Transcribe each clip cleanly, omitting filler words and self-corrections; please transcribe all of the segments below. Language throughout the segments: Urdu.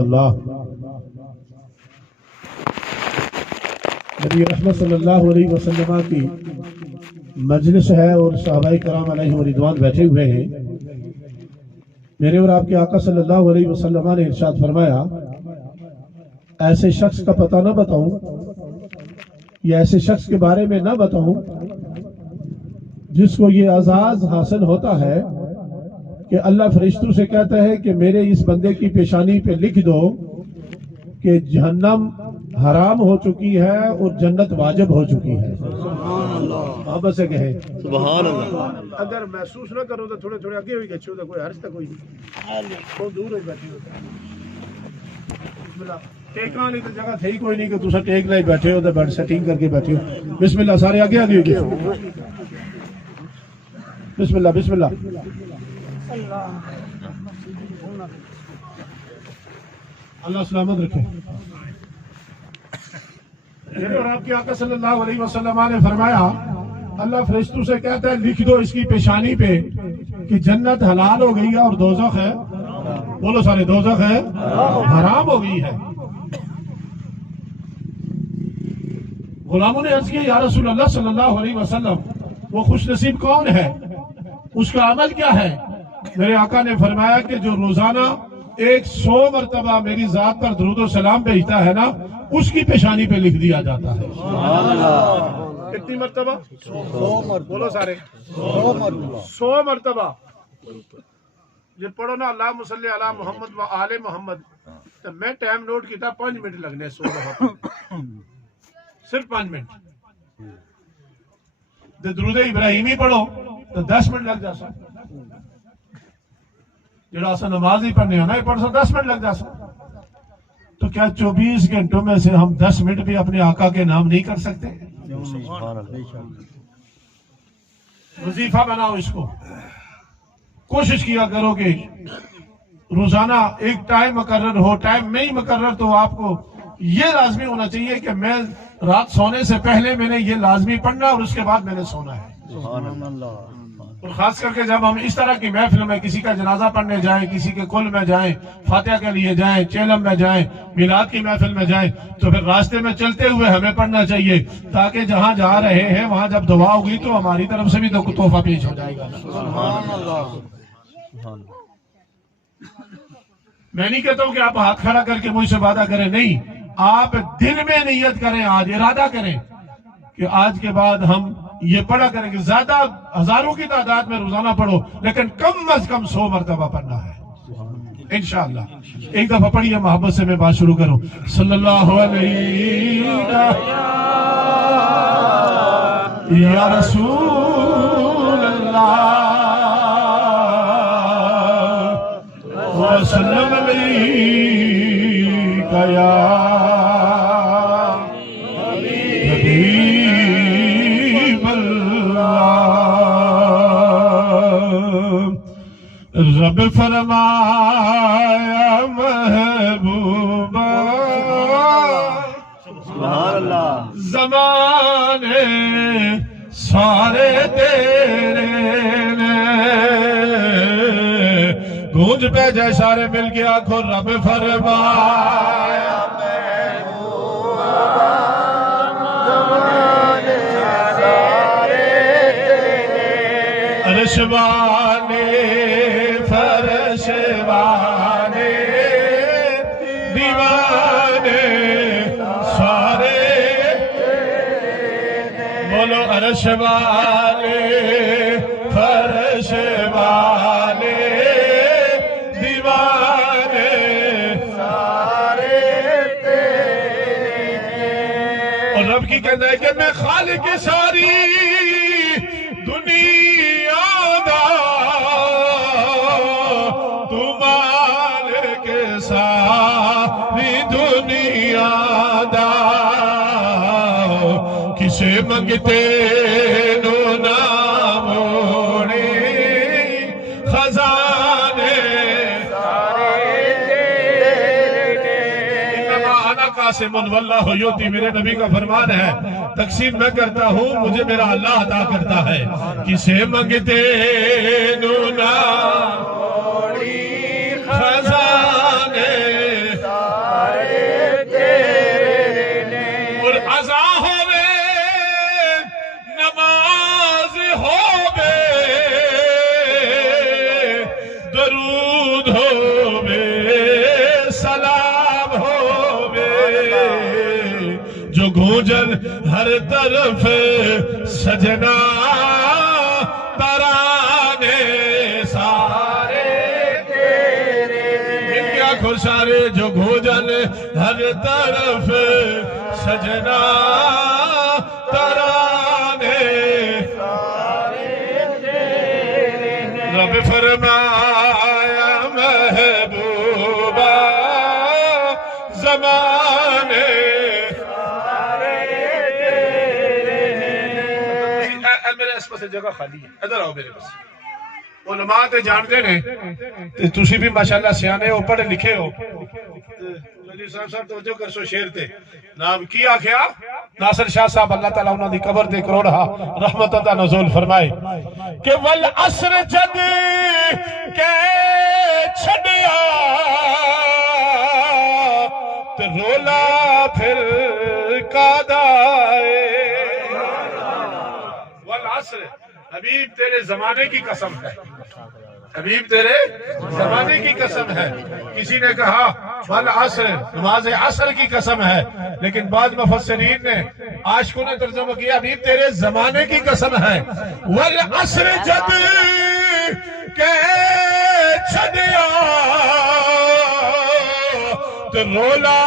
اللہ نبی رحمت صلی اللہ علیہ وسلم کی مجلس ہے اور صحابہ کرام علیہ رضوان بیٹھے ہوئے ہیں. میرے اور آپ کے آقا صلی اللہ علیہ وسلم نے ارشاد فرمایا ایسے شخص کا پتہ نہ بتاؤں یا ایسے شخص کے بارے میں نہ بتاؤں جس کو یہ اعزاز حاصل ہوتا ہے کہ اللہ فرشتوں سے کہتا ہے کہ میرے اس بندے کی پیشانی پہ لکھ دو کہ جہنم حرام ہو چکی ہے اور جنت واجب ہو چکی ہے. محبت سے کہیں سبحان اللہ. اگر محسوس نہ کرو تو تھوڑے تھوڑے آگے ہوئی گئے چھو کوئی حرج تک کوئی نہیں بہت دور ہوئی بیٹھی ہوتا بسم اللہ. ٹیکاں نہیں تو جگہ تھی کوئی نہیں کہ تسا ٹیک لائے بیٹھے ہو تو بیٹھ سیٹنگ کر کے بیٹھے ہو. بسم اللہ. سارے آگے آگے ہوئی گئے. بسم اللہ بسم اللہ. اللہ سلامت رکھے. اور آپ کے آقا صلی اللہ علیہ وسلم نے فرمایا اللہ فرشتوں سے کہتا ہے لکھ دو اس کی پیشانی پہ کہ جنت حلال ہو گئی ہے اور دوزخ ہے بولو سارے دوزخ ہے حرام ہو گئی ہے. غلاموں نے عرض کیا یا رسول اللہ صلی اللہ علیہ وسلم وہ خوش نصیب کون ہے اس کا عمل کیا ہے؟ میرے آقا نے فرمایا کہ جو روزانہ 100 مرتبہ میری ذات پر درود و سلام بھیجتا ہے نا اس کی پیشانی پہ لکھ دیا جاتا ہے. کتنی مرتبہ؟ 100 بولو سارے 100 مرتبہ. جب پڑھو نا اللہم صلی علی محمد و آل محمد تو میں ٹائم نوٹ کیتا 5 منٹ لگنے 100 دفعہ صرف 5 منٹ. درود ابراہیمی پڑھو تو 10 منٹ لگ جاسا. جڑا سا نماز ہی پڑھنے ہونا ہے پڑھ سو 10 منٹ لگ جاسا. تو کیا 24 گھنٹوں میں سے ہم 10 منٹ بھی اپنے آقا کے نام نہیں کر سکتے؟ وظیفہ بناؤ اس کو. کوشش کیا کرو کہ روزانہ ایک ٹائم مقرر ہو. ٹائم نہیں مقرر تو آپ کو یہ لازمی ہونا چاہیے کہ میں رات سونے سے پہلے میں نے یہ لازمی پڑھنا اور اس کے بعد میں نے سونا ہے. اور خاص کر کے جب ہم اس طرح کی محفل میں کسی کا جنازہ پڑھنے جائیں, کسی کے کل میں جائیں, فاتحہ کے لیے جائیں, چیلم میں جائیں, میلاد کی محفل میں جائیں, تو پھر راستے میں چلتے ہوئے ہمیں پڑھنا چاہیے تاکہ جہاں جا رہے ہیں وہاں جب دعا ہوگی تو ہماری طرف سے بھی تحفہ پیش ہو جائے گا. میں نہیں کہتا ہوں کہ آپ ہاتھ کھڑا کر کے مجھ سے وعدہ کریں, نہیں, آپ دل میں نیت کریں, آج ارادہ کریں کہ آج کے بعد ہم یہ پڑھا کریں گے. زیادہ ہزاروں کی تعداد میں روزانہ پڑھو لیکن کم از کم 100 مرتبہ پڑھنا ہے انشاءاللہ. ایک دفعہ پڑھیے محبت سے میں بات شروع کروں. صلی اللہ علیہ یا رسول اللہ وسلم علیکہ یا رب فرمایا محبوبہ سبحان اللہ. زمانے سارے تیرے گونج پہ جائے سارے مل کے آنکھوں. رب فرمایا محبوبہ زمانے سارے تیرے عرش والے فرش والے دیوانے سارے بولو عرش والے فرش والے دیوانے سارے تیرے. اور رب کی کہنا ہے کہ میں خالق ساری دنیا دا ساری دنیا دا کسے منگتے نو نہ موڑے خزانے سارے تیرے. انما انا قاسم واللہ یؤتی, میرے نبی کا فرمان ہے تقسیم میں کرتا ہوں مجھے میرا اللہ عطا کرتا ہے. کسے منگتے نو نہ موڑی خزانے گونجن ہر طرف سجنا ترانے سارے تیرے، ان کی آنکھوں سارے جو گونجن ہر طرف سجنا ترانے سارے تیرے، رب فرمایا محبوبہ زمانے میرے اس پاس جگہ خالی ہے، ادھر آؤ میرے پاس۔ علماء تے جانتے نے تے تسی بھی ماشاءاللہ سیانے ہو، پڑھے لکھے ہو۔ نبی صاحب توجہ کرسو شیر تے نام کی آکھیا ناصر شاہ صاحب اللہ تعالیٰ انہوں دی قبر تے کروڑا رحمتوں دا نزول فرمائے کہ والعصر جد کے چھڑیا تے رولا پھر قادائے، والعصر حبیب تیرے زمانے کی قسم ہے، حبیب تیرے زمانے کی قسم ہے۔ کسی نے کہا والعصر نماز عصر کی قسم ہے، لیکن بعض مفسرین نے عاشقوں نے ترجمہ کیا حبیب تیرے زمانے کی قسم ہے۔ والعصر جب کہ چھڑیا تو رولا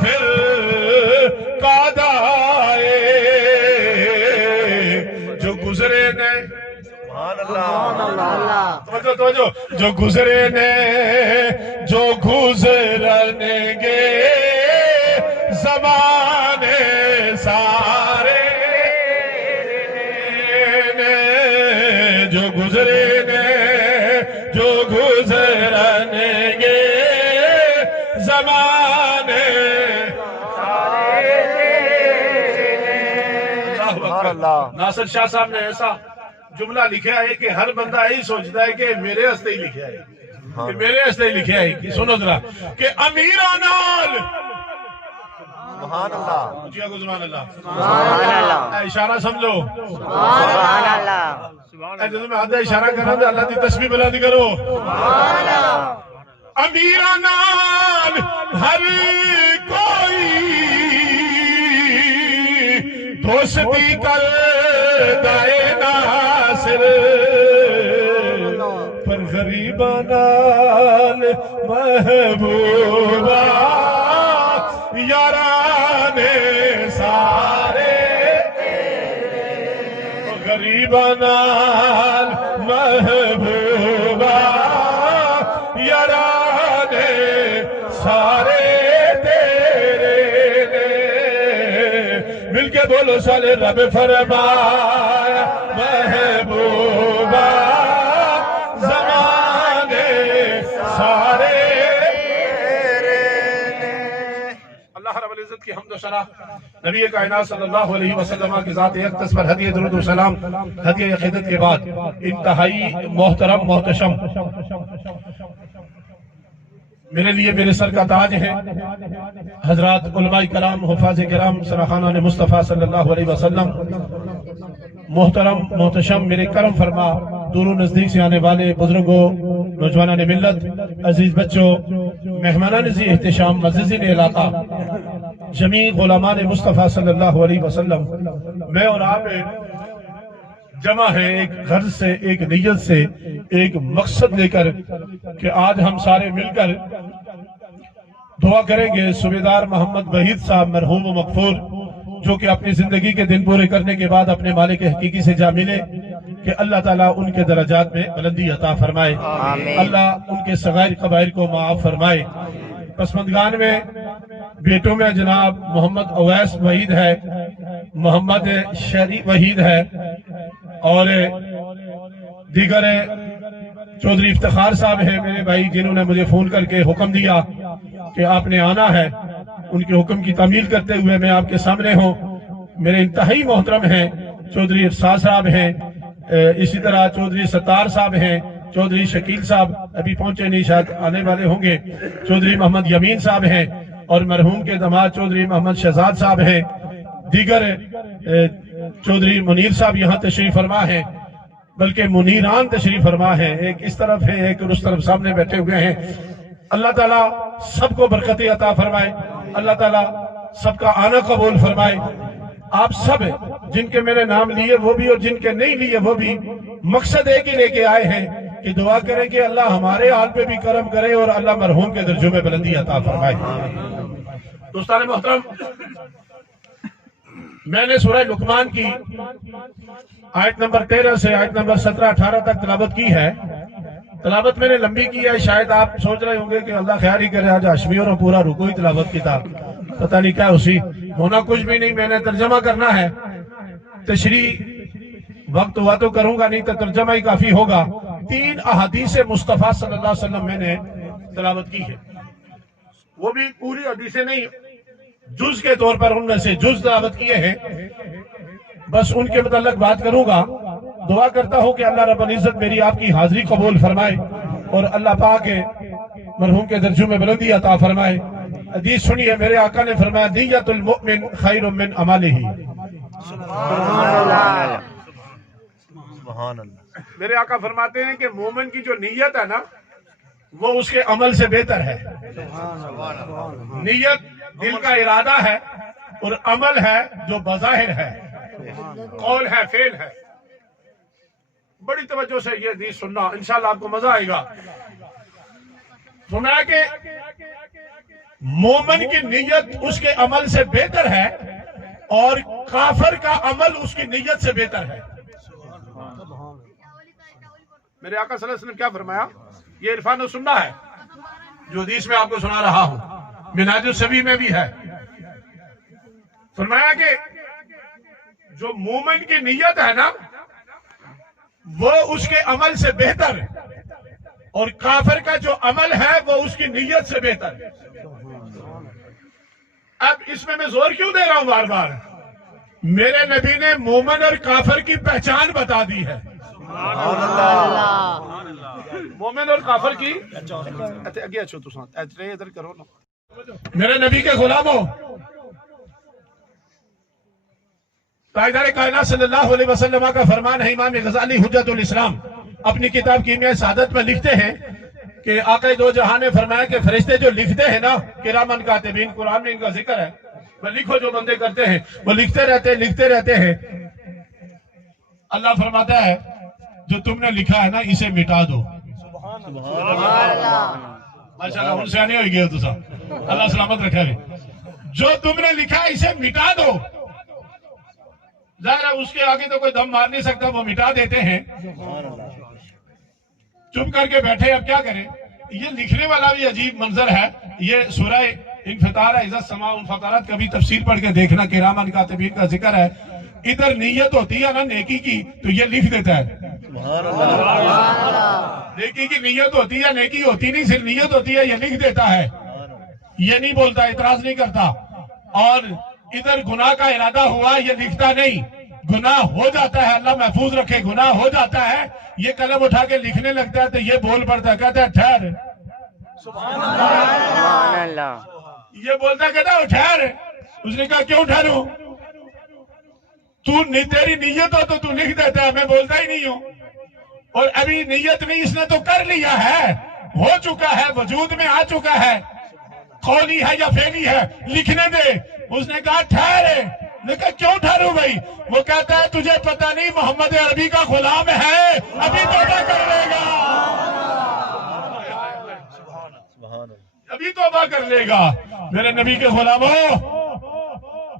پھر قادائے، جو گزرے نے جو گزرے نے جو گزرنے گے زمانے سارے نے، جو گزرے نے جو گزرنے گے زمانے اللہ۔ ناصر شاہ صاحب نے ایسا جملہ لکھا ہے کہ ہر بندہ یہی سوچتا ہے کہ میرے ہستے ہی لکھا ہے، کہ میرے ہستے ہی لکھا ہے۔ کہ سنو ذرا کہ امیران نال سبحان اللہ، اونچیا کو سبحان اللہ، سبحان اللہ، اشارہ سمجھو، سبحان اللہ، جب میں آدھا اشارہ کرنا تو اللہ کی تسبیح بلند کرو۔ امیران نال ہر کوئی دوستی کر دائے ناصر، پر غریبان نال محبوبہ یارانے سارے، غریبان نال محبوبہ یارانے سارے تیرے نے، مل کے بولو سالے رب فرمایا محبوبہ زمانے سارے تیرے نے۔ اللہ رب العزت کی حمد و ثنا نبی کائنات صلی اللہ علیہ وسلم کی ذات اقدس پر ہدیہ درود و سلام، ہدیہ عقیدت کے بعد انتہائی محترم محتشم میرے لیے میرے سر کا تاج ہے حضرات علماء کرام، حفاظ کرام، سراخانان مصطفیٰ صلی اللہ علیہ وسلم، محترم محتشم میرے کرم فرما دور و نزدیک سے آنے والے بزرگوں، نوجوانان ملت، عزیز بچوں، مہمانان ذی احتشام، معززین علاقہ، جمیع غلامان مصطفیٰ صلی اللہ علیہ وسلم، میں اور آپ جمع ہے ایک غرض سے، ایک نیت سے، ایک مقصد لے کر کہ آج ہم سارے مل کر دعا کریں گے صوبیدار محمد وحید صاحب مرحوم و مغفور، جو کہ اپنی زندگی کے دن پورے کرنے کے بعد اپنے مالک حقیقی سے جا ملے، کہ اللہ تعالیٰ ان کے درجات میں بلندی عطا فرمائے، اللہ ان کے صغائر کبائر کو معاف فرمائے۔ پسماندگان میں بیٹوں میں جناب محمد اویس وحید ہے، محمد شریف وحید ہے، اور دیگر چودھری افتخار صاحب ہیں میرے بھائی، جنہوں نے مجھے فون کر کے حکم دیا کہ آپ نے آنا ہے۔ ان کے حکم کی تعمیل کرتے ہوئے میں آپ کے سامنے ہوں۔ میرے انتہائی محترم ہیں چودھری افسار صاحب ہیں، اسی طرح چودھری ستار صاحب ہیں، چودھری شکیل صاحب ابھی پہنچے نہیں، شاید آنے والے ہوں گے، چودھری محمد یمین صاحب ہیں، اور مرحوم کے داماد چودھری محمد شہزاد صاحب ہیں، دیگر چودھری منیر صاحب یہاں تشریف فرما ہے، بلکہ منیران تشریف فرما ہے، ایک اس طرف ہے ایک اس طرف سامنے بیٹھے ہوئے ہیں۔ اللہ تعالیٰ سب کو برکت عطا فرمائے، اللہ تعالیٰ سب کا آنا قبول فرمائے. آپ سب جن کے میں نے نام لیے وہ بھی اور جن کے نہیں لیے وہ بھی مقصد ایک ہی لے کے آئے ہیں کہ دعا کریں کہ اللہ ہمارے حال پہ بھی کرم کرے اور اللہ مرحوم کے درجوں میں بلندی عطا فرمائے. دوستان محترم، میں نے سورہ لقمان کی آیت نمبر 13 سے آیت نمبر 17-18 تک تلاوت کی ہے. تلاوت میں نے لمبی کی ہے. شاید آپ سوچ رہے ہوں گے کہ اللہ خیر ہی کرے، آج ہاشمی اور پورا رکوع ہی تلاوت کی تھا، پتہ نہیں کیا اسی ہونا کچھ بھی نہیں. میں نے ترجمہ کرنا ہے، تشریح وقت ہوا تو کروں گا، نہیں تو ترجمہ ہی کافی ہوگا. 3 احادیث مصطفیٰ صلی اللہ علیہ وسلم میں نے تلاوت کی ہے، وہ بھی پوری حدیثیں نہیں، جز کے طور پر ان میں سے جز تلاوت کیے ہیں. بس ان کے متعلق بات کروں گا. دعا کرتا ہوں کہ اللہ رب العزت میری آپ کی حاضری قبول فرمائے اور اللہ پاک کے مرحوم کے درجوں میں بلندی عطا فرمائے. حدیث سنیے، میرے آقا نے فرمایا نیت المؤمن خیر من عملہ. میرے آقا فرماتے ہیں کہ مومن کی جو نیت ہے نا وہ اس کے عمل سے بہتر ہے. نیت دل کا ارادہ ہے اور عمل ہے جو بظاہر ہے، قول ہے، فعل ہے. بڑی توجہ سے یہ حدیث سننا، انشاءاللہ آپ کو مزہ آئے گا. فرمایا کہ مومن کی نیت اس کے عمل سے بہتر ہے اور کافر کا عمل اس کی نیت سے بہتر ہے. میرے آقا صلی اللہ علیہ وسلم کیا فرمایا؟ یہ عرفان السنہ ہے جو حدیث میں آپ کو سنا رہا ہوں، منہاج السبی میں بھی ہے. فرمایا کہ جو مومن کی نیت ہے نا وہ اس کے عمل سے بہتر اور کافر کا جو عمل ہے وہ اس کی نیت سے بہتر. اب اس میں زور کیوں دے رہا ہوں بار بار؟ میرے نبی نے مومن اور کافر کی پہچان بتا دی ہے. مومن اور کافر کی ادھر کرو نا. میرے نبی کے غلاموں، تاجدار کائنات صلی اللہ علیہ وسلم کا فرمان ہے. امام غزالی حجت الاسلام اپنی کتاب کیمیاء سعادت میں لکھتے ہیں کہ آقا دو جہاں نے فرمایا کہ فرشتے جو لکھتے ہیں نا کرامن کاتبین، قرآن میں ان کا ذکر ہے، وہ لکھو جو بندے کرتے ہیں وہ لکھتے رہتے ہیں. اللہ فرماتا ہے جو تم نے لکھا ہے نا اسے مٹا دو. ماشاءاللہ ان سے آنے ہوئی گئے تو صاحب، اللہ سلامت رکھے. جو تم نے لکھا اسے مٹا دو. ظاہر ہے اس کے آگے تو کوئی دم مار نہیں سکتا، وہ مٹا دیتے ہیں. چپ کر کے بیٹھے، اب کیا کریں؟ یہ لکھنے والا بھی عجیب منظر ہے. یہ سورہ انفطار ہے، اذا السماء انفطرت کا بھی تفسیر پڑھ کے دیکھنا، کرامن کاتبین کا ذکر ہے. ادھر نیت ہوتی ہے نا نیکی کی تو یہ لکھ دیتا ہے. نیکی کی نیت ہوتی ہے، نیکی ہوتی نہیں، صرف نیت ہوتی ہے، یہ لکھ دیتا ہے. یہ نہیں بولتا، اعتراض نہیں کرتا. اور ادھر گناہ کا ارادہ ہوا، یہ لکھتا نہیں، گناہ ہو جاتا ہے، اللہ محفوظ رکھے، گناہ ہو جاتا ہے. یہ قلم اٹھا کے لکھنے لگتا ہے تو یہ بول پڑتا ہے، کہتا ہے ٹھہر. سبحان اللہ. یہ بولتا کہتا ہے ٹھہر. اس نے کہا کیوں ٹھہروں؟ تیری نیت ہو تو لکھ دیتا ہے، میں بولتا ہی نہیں ہوں. اور ابھی نیت نہیں، اس نے تو کر لیا ہے، ہو چکا ہے، وجود میں آ چکا ہے. قولی ہے یا فعلی ہے، لکھنے دے. اس نے کہا ٹھہرے. نے کہا کیوں ٹھہروں بھائی؟ وہ کہتا ہے تجھے پتہ نہیں محمد عربی کا غلام ہے، ابھی توبہ کر لے گا، ابھی توبہ کر لے گا. میرے نبی کے غلاموں،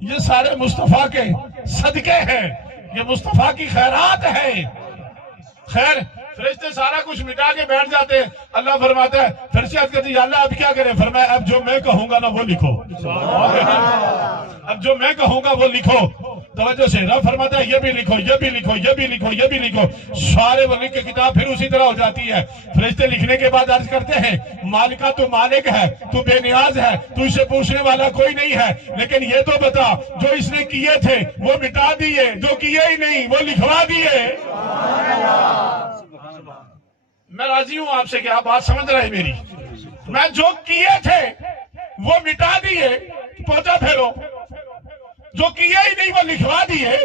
یہ سارے مصطفیٰ کے صدقے ہیں، یہ مصطفیٰ کی خیرات ہے. خیر فرشتے سارا کچھ مٹا کے بیٹھ جاتے ہیں. اللہ فرماتا ہے، فرشتے عرض کرتے ہیں یا اللہ اب کیا کریں؟ فرمایا اب جو میں کہوں گا نا وہ لکھو. اب جو میں کہوں گا وہ لکھو. توجہ سے رب فرماتا ہے یہ بھی لکھو، یہ بھی لکھو، یہ بھی لکھو، یہ بھی لکھو. سارے وہ لکھ کے کتاب پھر اسی طرح ہو جاتی ہے. فرشتے لکھنے کے بعد عرض کرتے ہیں مالکہ تو مالک ہے، تو بے نیاز ہے، تو اسے پوچھنے والا کوئی نہیں ہے، لیکن یہ تو بتا جو اس نے کیے تھے وہ مٹا دیے، جو کیے ہی نہیں وہ لکھوا دیے. میں راضی ہوں آپ سے کہ آپ بات سمجھ رہے ہیں میری. میں جو کیے تھے وہ مٹا دیے، پوچھا پھیرو، جو کیے ہی نہیں وہ لکھوا دیے.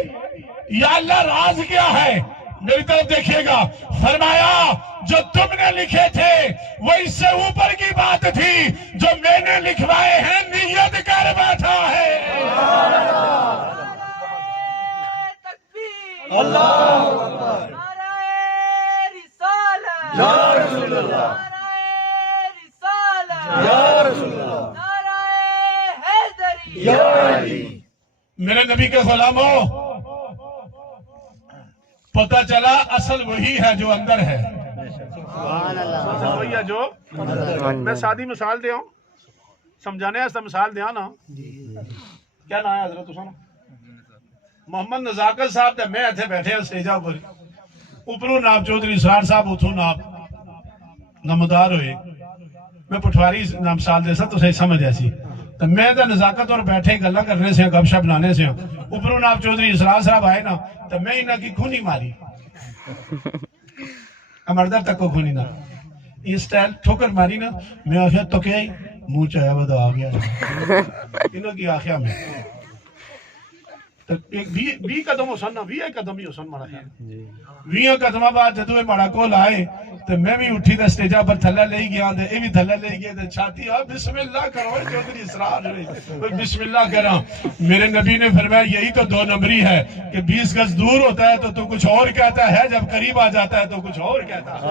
یا اللہ راز کیا ہے؟ میری طرف دیکھیے گا. فرمایا جو تم نے لکھے تھے وہ اس سے اوپر کی بات تھی، جو میں نے لکھوائے ہیں نیت کر بیٹھا ہے. میرے نبی کے غلاموں، پتہ چلا اصل وہی ہے جو اندر ہے، وہی ہے جو میں سادی مثال دیا ہوں سمجھانے ایسا مثال دیا نا. کیا نام ہے حضرت حسین محمد نزاکت صاحب تے میں ایتھے بیٹھے ہیں سٹیجا پر اوپروں ناب چودھری اسرار صاحب اتھوں ناب نمدار ہوئے. میں پٹواری نام مثال دے سا تو صحیح سمجھ ایسی تو میں تو نزاکت اور بیٹھے گلہ کرنے سے گپ شپ لانے سے اوپروں ناب چودھری اسرار صاحب آئے نا تو میں انہاں کی کھونی ماری امردر تک کو کھونی نہ یہ سٹائل ٹھوکر ماری نا. میں آخیا تو کیا ہی منہ چاہیا وہ تو آ گیا انہوں کی آخیا میں ایک 20 قدم ہو سن نا 20 قدم ہی ہو سن مارا خیال 20 قدمہ بعد جدو یہ مارا کول آئے تو میں بھی اٹھی تھا سٹیجہ پر تھلہ لے گیا تھا یہ بھی تھلہ لے گیا تھا چھاتی بسم اللہ کرو چودھری اسرار ہوئے بسم اللہ کرا. میرے نبی نے فرمایا یہی تو 2 نمبری ہے کہ 20 گز دور ہوتا ہے تو کچھ اور کہتا ہے، جب قریب آ جاتا ہے تو کچھ اور کہتا ہے.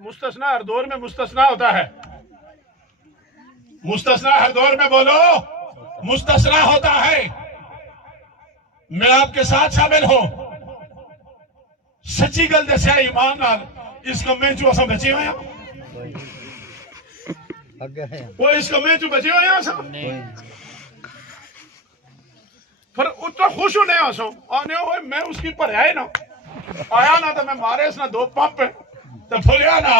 مستثنا ہر دور میں مستثنا ہوتا ہے، مستثنا ہر دور میں بولو مستثنا ہوتا ہے. میں آپ کے ساتھ شامل ہوں. سچی گل دسیا ایمان نال اس کمے چو اساں بچے ہوئے ہیں، وہ اس کمے چو بچے ہوئے ہیں اساں پھر اتنا خوش ہونے اساں آنے ہوئے میں اس کی پر آئے نا آیا نا تو میں مارے اس نا 2 پمپ تو پھولیا نا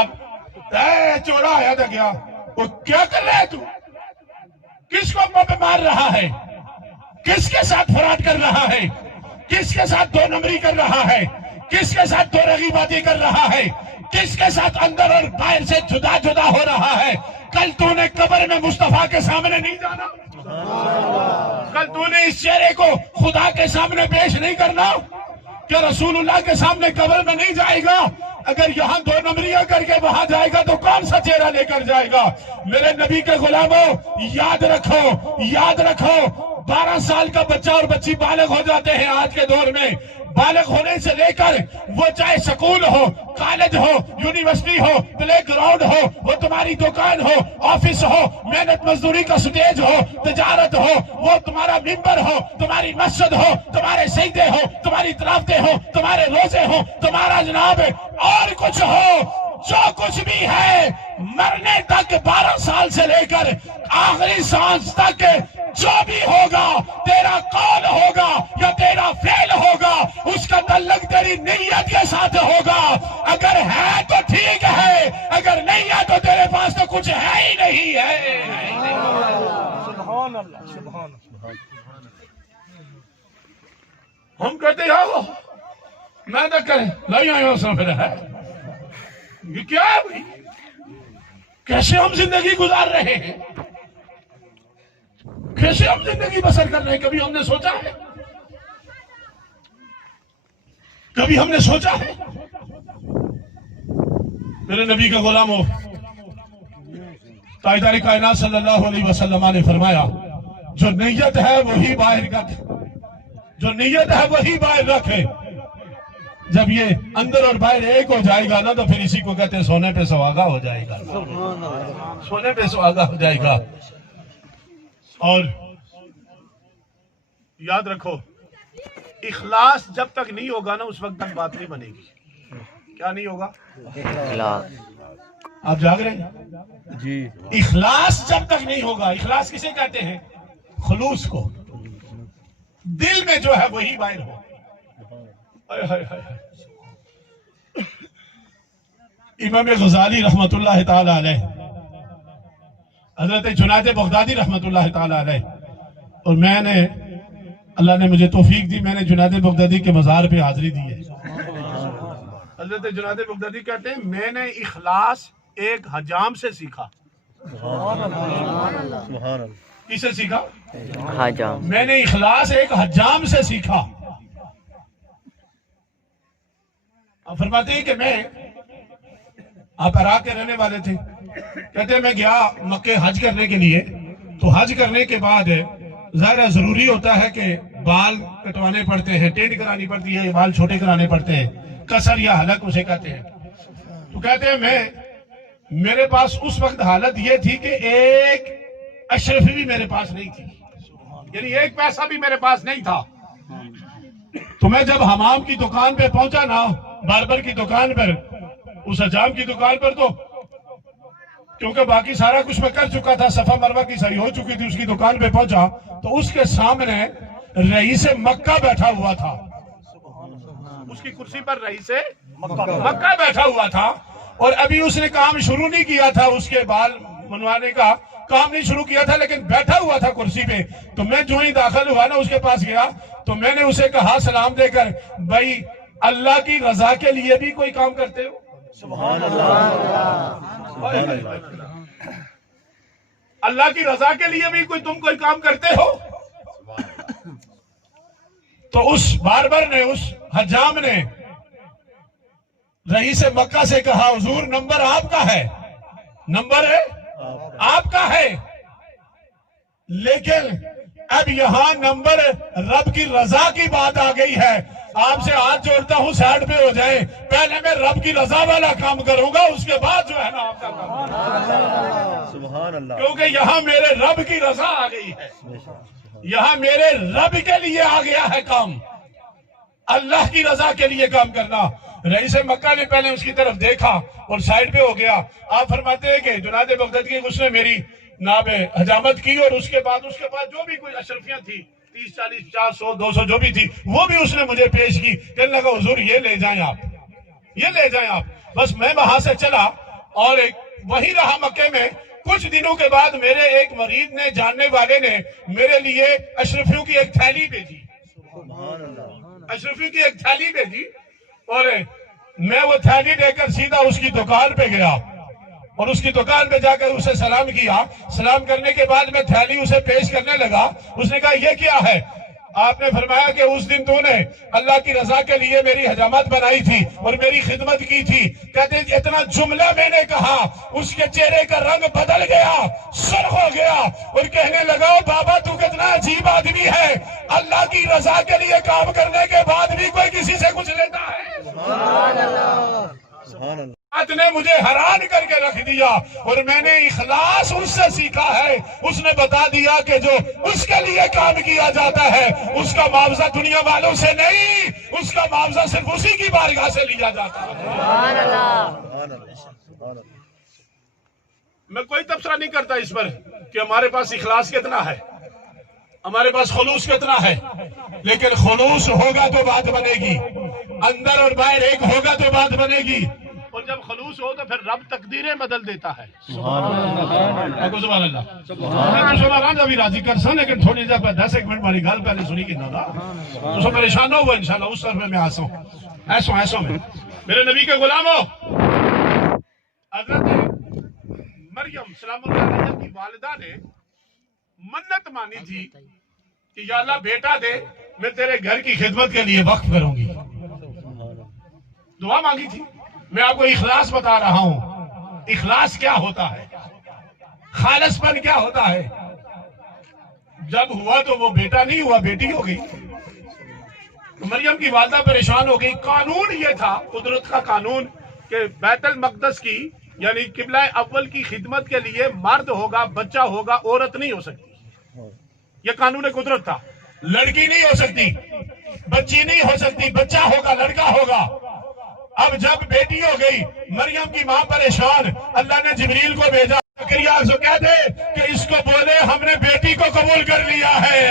اے چورا آیا تھا گیا وہ کیا کر رہا ہے تو کس کو پمپ مار رہا ہے، کس کے ساتھ فراڈ کر رہا ہے، کس کے ساتھ 2 نمبری کر رہا ہے، کس کے ساتھ 2 رغیباتی کر رہا ہے، کس کے ساتھ اندر اور باہر سے جدا جدا ہو رہا ہے. کل تو نے قبر میں مصطفیٰ کے سامنے نہیں جانا، کل تو نے اس چہرے کو خدا کے سامنے پیش نہیں کرنا کہ رسول اللہ کے سامنے قبر میں نہیں جائے گا. اگر یہاں 2 نمبریاں کر کے وہاں جائے گا تو کون سا چہرہ لے کر جائے گا؟ میرے نبی کے غلاموں یاد رکھو، یاد رکھو 12 سال کا بچہ اور بچی بالغ ہو جاتے ہیں آج کے دور میں. بالغ ہونے سے لے کر وہ چاہے سکول ہو، کالج ہو، یونیورسٹی ہو، پلے گراؤنڈ ہو، وہ تمہاری دکان ہو، آفس ہو، محنت مزدوری کا سٹیج ہو، تجارت ہو، وہ تمہارا ممبر ہو، تمہاری مسجد ہو، تمہارے سجدے ہو، تمہاری تلاوتیں ہو، تمہارے روزے ہو، تمہارا جناب اور کچھ ہو، جو کچھ بھی ہے مرنے تک 12 سال سے لے کر آخری سانس تک جو بھی ہوگا تیرا قول ہوگا یا تیرا فعل ہوگا اس کا تعلق تیری نیت کے ساتھ ہوگا. اگر ہے تو ٹھیک ہے، اگر نہیں ہے تو تیرے پاس تو کچھ ہے ہی نہیں ہے. سبحان اللہ سبحان اللہ. ہم کہتے ہیں وہ میں نہ کریں نہیں آیا سا پھر ہے یہ کیا ہے بھائی؟ کیسے ہم زندگی گزار رہے ہیں، کیسے ہم زندگی بسر کر رہے ہیں؟ کبھی ہم نے سوچا ہے؟ کبھی ہم نے سوچا ہے؟ میرے نبی کا غلام ہو تاجدار کائنات صلی اللہ علیہ وسلم نے فرمایا جو نیت ہے وہی باہر رکھ، جو نیت ہے وہی باہر رکھے. جب یہ اندر اور باہر ایک ہو جائے گا نا تو پھر اسی کو کہتے ہیں سونے پہ سہاگا ہو جائے گا، سونے پہ سہاگا ہو جائے گا. اور یاد رکھو اخلاص جب تک نہیں ہوگا نا اس وقت تک بات نہیں بنے گی. کیا نہیں ہوگا؟ آپ جاگ رہے ہیں جی. اخلاص جب تک نہیں ہوگا، اخلاص کسے کہتے ہیں؟ خلوص کو، دل میں جو ہے وہی باہر ہو. امام غزالی رحمت اللہ تعالی علیہ، حضرت جنید بغدادی رحمت اللہ تعالی علیہ، اور میں نے اللہ نے مجھے توفیق دی، میں نے جنید بغدادی کے مزار پہ حاضری دی ہے. حضرت جنید بغدادی کہتے ہیں میں نے اخلاص ایک حجام سے سیکھا. کسے سیکھا؟ حجام. میں نے اخلاص ایک حجام سے سیکھا. آپ فرماتے ہیں کہ میں آپ عراق کے رہنے والے تھے، کہتے ہیں میں گیا مکے حج کرنے کے لیے، تو حج کرنے کے بعد ظاہر ضروری ہوتا ہے کہ بال کٹوانے پڑتے ہیں، ٹینٹ کرانی پڑتی ہے، بال چھوٹے کرانے پڑتے ہیں، قصر یا حلق اسے کہتے ہیں. تو کہتے ہیں میں میرے پاس اس وقت حالت یہ تھی کہ ایک اشرفی بھی میرے پاس نہیں تھی، یعنی ایک پیسہ بھی میرے پاس نہیں تھا. تو میں جب حمام کی دکان پہ پہنچا نا، باربر کی دکان پر، اس حجام کی دکان پر، تو کیونکہ باقی سارا کچھ میں کر چکا تھا، صفا مروہ کی صحیح ہو چکی تھی، اس کی دکان پہ پہنچا تو اس کے سامنے رئیس مکہ بیٹھا ہوا تھا. اس کی کرسی پر رئیس مکہ بیٹھا ہوا تھا، اور ابھی اس نے کام شروع نہیں کیا تھا، اس کے بال منوانے کا کام نہیں شروع کیا تھا، لیکن بیٹھا ہوا تھا کرسی پہ. تو میں جو ہی داخل ہوا نا اس کے پاس گیا تو میں نے اسے کہا سلام دے کر، بھائی اللہ کی رضا کے لیے بھی کوئی کام کرتے ہو؟ سبحان اللہ. اللہ کی رضا کے لیے بھی تم کوئی کام کرتے ہو؟ تو اس باربر نے، اس حجام نے رئیس مکہ سے کہا، حضور نمبر آپ کا ہے، نمبر آپ کا ہے، لیکن اب یہاں نمبر رب کی رضا کی بات آ گئی ہے. آپ سے ہاتھ جوڑتا ہوں سائڈ پہ ہو جائیں، پہلے میں رب کی رضا والا کام کروں گا، اس کے بعد جو ہے نا آپ کا کام. سبحان اللہ. کیونکہ یہاں میرے رب کی رضا آ گئی ہے، یہاں میرے رب کے لیے آ گیا ہے کام، اللہ کی رضا کے لیے کام کرنا. رئیس مکہ نے پہلے اس کی طرف دیکھا اور سائڈ پہ ہو گیا. آپ فرماتے ہیں کہ جناد بغدادی اس نے میری ناب حجامت کی، اور اس کے بعد جو بھی کوئی اشرفیاں تھی، 30 40 50 100 200 جو بھی تھی، وہ بھی اس نے مجھے پیش کی. کہنے لگا حضور یہ لے جائیں آپ، یہ لے جائیں آپ. بس میں وہاں سے چلا اور وہی رہا مکے میں. کچھ دنوں کے بعد میرے ایک مرید نے، جاننے والے نے میرے لیے اشرفیوں کی ایک تھیلی بھیجی، اشرفیوں کی ایک تھیلی بھیجی، اور میں وہ تھیلی لے کر سیدھا اس کی دکان پہ گیا اور اس کی دکان پہ جا کر اسے سلام کیا. سلام کرنے کے بعد میں تھیلی اسے پیش کرنے لگا. اس نے کہا یہ کیا ہے؟ آپ نے فرمایا کہ اس دن تو نے اللہ کی رضا کے لیے میری حجامت بنائی تھی اور میری خدمت کی تھی. کہتے ہیں اتنا جملہ میں نے کہا، اس کے چہرے کا رنگ بدل گیا، سرخ ہو گیا اور کہنے لگا بابا تو کتنا عجیب آدمی ہے، اللہ کی رضا کے لیے کام کرنے کے بعد بھی کوئی کسی سے کچھ لیتا ہے. سبحان اللہ. سبحان اللہ. بات نے مجھے حیران کر کے رکھ دیا، اور میں نے اخلاص اس سے سیکھا ہے. اس نے بتا دیا کہ جو اس کے لیے کام کیا جاتا ہے اس کا معاوضہ دنیا والوں سے نہیں، اس کا معاوضہ صرف اسی کی بارگاہ سے لیا جاتا ہے. سبحان اللہ. میں کوئی تبصرہ نہیں کرتا اس پر کہ ہمارے پاس اخلاص کتنا ہے، ہمارے پاس خلوص کتنا ہے، لیکن خلوص ہوگا تو بات بنے گی، اندر اور باہر ایک ہوگا تو بات بنے گی. اور جب خلوص ہو تو پھر رب تقدیریں بدل دیتا ہے. سبحان اللہ. سبحان اللہ. میں ابھی راضی کر سا، لیکن تھوڑی دیر پہ 10 منٹ والی گل پہلے سنی کی نہ تو سو پریشان ہو انشاءاللہ. اس طرف میں آسا ہوں ایسوں میں میرے نبی کے غلاموں، حضرت مریم سلام اللہ علیہ کی والدہ نے منت مانی تھی کہ یا اللہ بیٹا دے، میں تیرے گھر کی خدمت کے لیے وقف کروں گی. دعا مانگی تھی. میں آپ کو اخلاص بتا رہا ہوں، اخلاص کیا ہوتا ہے، خالص پن کیا ہوتا ہے. جب ہوا تو وہ بیٹا نہیں ہوا، بیٹی ہو گئی. مریم کی والدہ پریشان ہو گئی. قانون یہ تھا، قدرت کا قانون، کہ بیت المقدس کی یعنی قبلہ اول کی خدمت کے لیے مرد ہوگا، بچہ ہوگا، عورت نہیں ہو سکتی. یہ قانون قدرت تھا. لڑکی نہیں ہو سکتی، بچی نہیں ہو سکتی، بچہ ہوگا، لڑکا ہوگا. اب جب بیٹی ہو گئی، مریم کی ماں پریشان. اللہ نے جبریل کو بھیجا، زکریا سے کہہ دے کہ اس کو بولے ہم نے بیٹی کو قبول کر لیا ہے.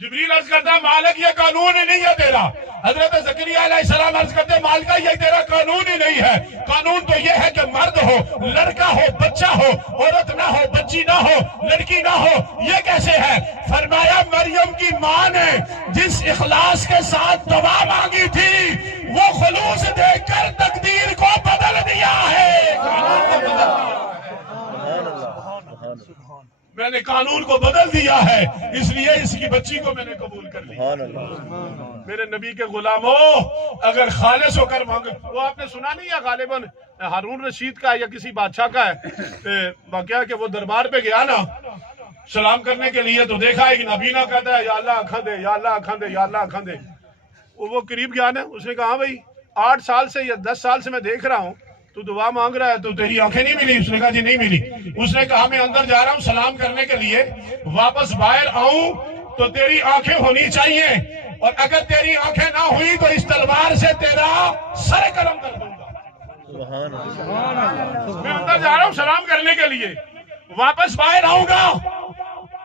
جبریل عرض کرتا مالک یہ قانون ہی نہیں ہے تیرا. حضرت زکریا علیہ السلام عرض کرتے مالکہ یہ تیرا قانون ہی نہیں ہے. قانون تو یہ ہے کہ مرد ہو، لڑکا ہو، بچہ ہو، عورت نہ ہو، بچی نہ ہو، لڑکی نہ ہو. یہ کیسے ہے؟ فرمایا مریم کی ماں نے جس اخلاص کے ساتھ دعا مانگی تھی وہ خلوص دیکھ کر تقدیر کو بدل دیا ہے. میں نے قانون کو بدل دیا ہے، اس لیے اس کی بچی کو میں نے قبول کر لیا. میرے نبی کے غلاموں، اگر خالص ہو کر مانگے، وہ آپ نے سنا نہیں ہے غالباً ہارون رشید کا یا کسی بادشاہ کا ہے واقعہ کہ وہ دربار پہ گیا نا سلام کرنے کے لیے، تو دیکھا ایک نبینا کہتا ہے یا اللہ آنکھاں دے، یا اللہ آنکھاں دے، یا اللہ آنکھاں دے. وہ قریب گیا نا، اس نے کہا بھائی 8 سال سے یا 10 سال سے میں دیکھ رہا ہوں تو دعا مانگ رہا ہے تو تیری آنکھیں نہیں ملی؟ اس نے کہا جی نہیں ملی۔ اس نے کہا میں اندر جا رہا ہوں سلام کرنے کے لیے، واپس باہر آؤں تو تیری آنکھیں ہونی چاہیے، اور اگر تیری آنکھیں نہ ہوئی تو اس تلوار سے تیرا سر قلم کر دوں گا۔ میں اندر جا رہا ہوں سلام کرنے کے لیے، واپس باہر آؤں گا،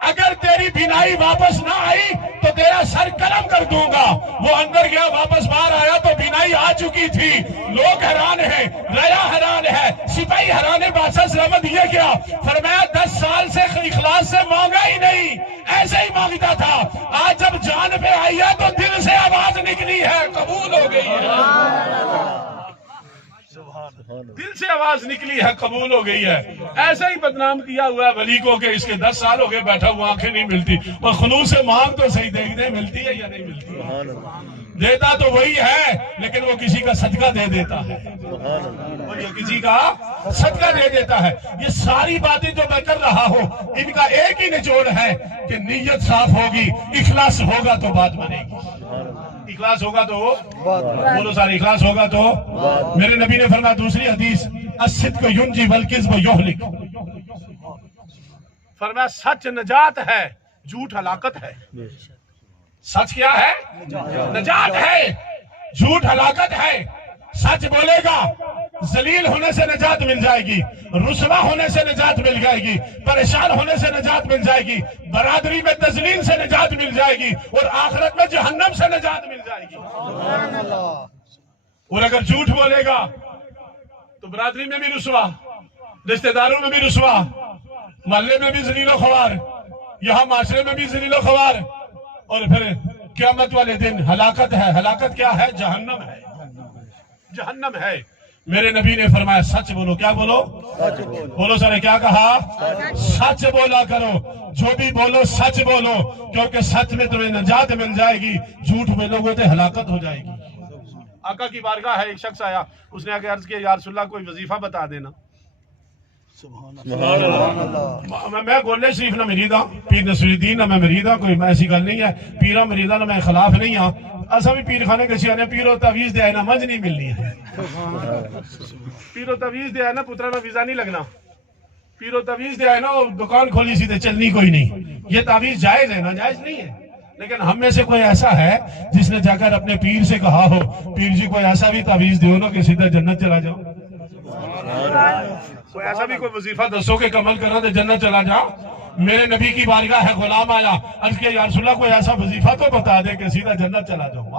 اگر تیری بینائی واپس نہ آئی تو تیرا سر قلم کر دوں گا۔ وہ اندر گیا، واپس باہر آیا تو بینائی آ چکی تھی۔ لوگ حیران ہیں، ریا حیران ہے، سپاہی حیران ہے۔ بادشاہ سلامت یہ کیا؟ فرمایا 10 سال سے اخلاص سے مانگا ہی نہیں، ایسے ہی مانگتا تھا، آج جب جان پہ آئی ہے تو دل سے آواز نکلی ہے، قبول ہو گئی ہے۔ دل سے آواز نکلی ہے، قبول ہو گئی ہے۔ ایسا ہی بدنام کیا ہوا ہے ولی کو کہ اس کے 10 سال ہو گئے بیٹھا ہوا، آنکھیں نہیں ملتی، اور خلوص سے مانگ تو صحیح، دیکھنے ملتی ہے یا نہیں ملتی؟ دیتا تو وہی ہے لیکن وہ کسی کا صدقہ دے دیتا ہے، اور یہ کسی کا صدقہ دے دیتا ہے۔ یہ ساری باتیں جو میں کر رہا ہوں ان کا ایک ہی نچوڑ ہے کہ نیت صاف ہوگی، اخلاص ہوگا تو بات بنے گی۔ اخلاص ہوگا تو بولو سارے، اخلاص ہوگا تو۔ میرے نبی نے فرمایا دوسری حدیث، الصدق ینجی والکذب یہلک، فرمایا سچ نجات ہے، جھوٹ ہلاکت ہے۔ سچ کیا ہے؟ نجات ہے، جھوٹ ہلاکت ہے۔ سچ بولے گا، ذلیل ہونے سے نجات مل جائے گی، رسوا ہونے سے نجات مل جائے گی، پریشان ہونے سے نجات مل جائے گی، برادری میں تذلیل سے نجات مل جائے گی، اور آخرت میں جہنم سے نجات مل جائے گی۔ اور اگر جھوٹ بولے گا تو برادری میں بھی رسوا، رشتہ داروں میں بھی رسوا، محلے میں بھی ذلیل و خوار، یہاں معاشرے میں بھی ذلیل و خوار، اور پھر قیامت والے دن ہلاکت ہے۔ ہلاکت کیا ہے؟ جہنم ہے، جہنم ہے۔ میرے نبی نے فرمایا سچ بولو۔ کیا بولو؟ بولو سارے، کیا کہا؟ سچ بولا کرو، جو بھی بولو سچ بولو، کیونکہ سچ میں تمہیں نجات مل جائے گی، جھوٹ بولو گے تو ہلاکت ہو جائے گی۔ آقا کی بارگاہ ہے، ایک شخص آیا، اس نے آ کے عرض کیا یا رسول اللہ کوئی وظیفہ بتا دینا۔ میں گولے شریف نہ مریدا، پیر نصیر الدین نہ میں مریدا، کوئی ایسی گل نہیں ہے، پیرا مریدا نہ میں خلاف نہیں ہاں، اسا بھی پیر خانے کے سیانے پیرو تعویذ دے آئے نا منج نہیں ملنی ہے، پیرو تعویذ دے آئے نا پترا نا ویزا نہیں لگنا، پیرو تعویذ دے آئے نا دکان کھولی سی تے چلنی کوئی نہیں، یہ تعویذ جائز ہے نا جائز نہیں ہے۔ لیکن ہم میں سے کوئی ایسا ہے جس نے جا کر اپنے پیر سے کہا ہو پیر جی کوئی ایسا بھی تعویذ دیو نا کہ سیدھا جنت چلا جاؤ، کوئی ایسا بھی کوئی وظیفہ دسو کہ عمل کرنا تو جنت چلا جاؤ۔ میرے نبی کی بارگاہ ہے، غلام آیا، عرض کیا یا رسول اللہ کوئی ایسا وظیفہ تو بتا دے کہ سیدھا جنت چلا جاؤں،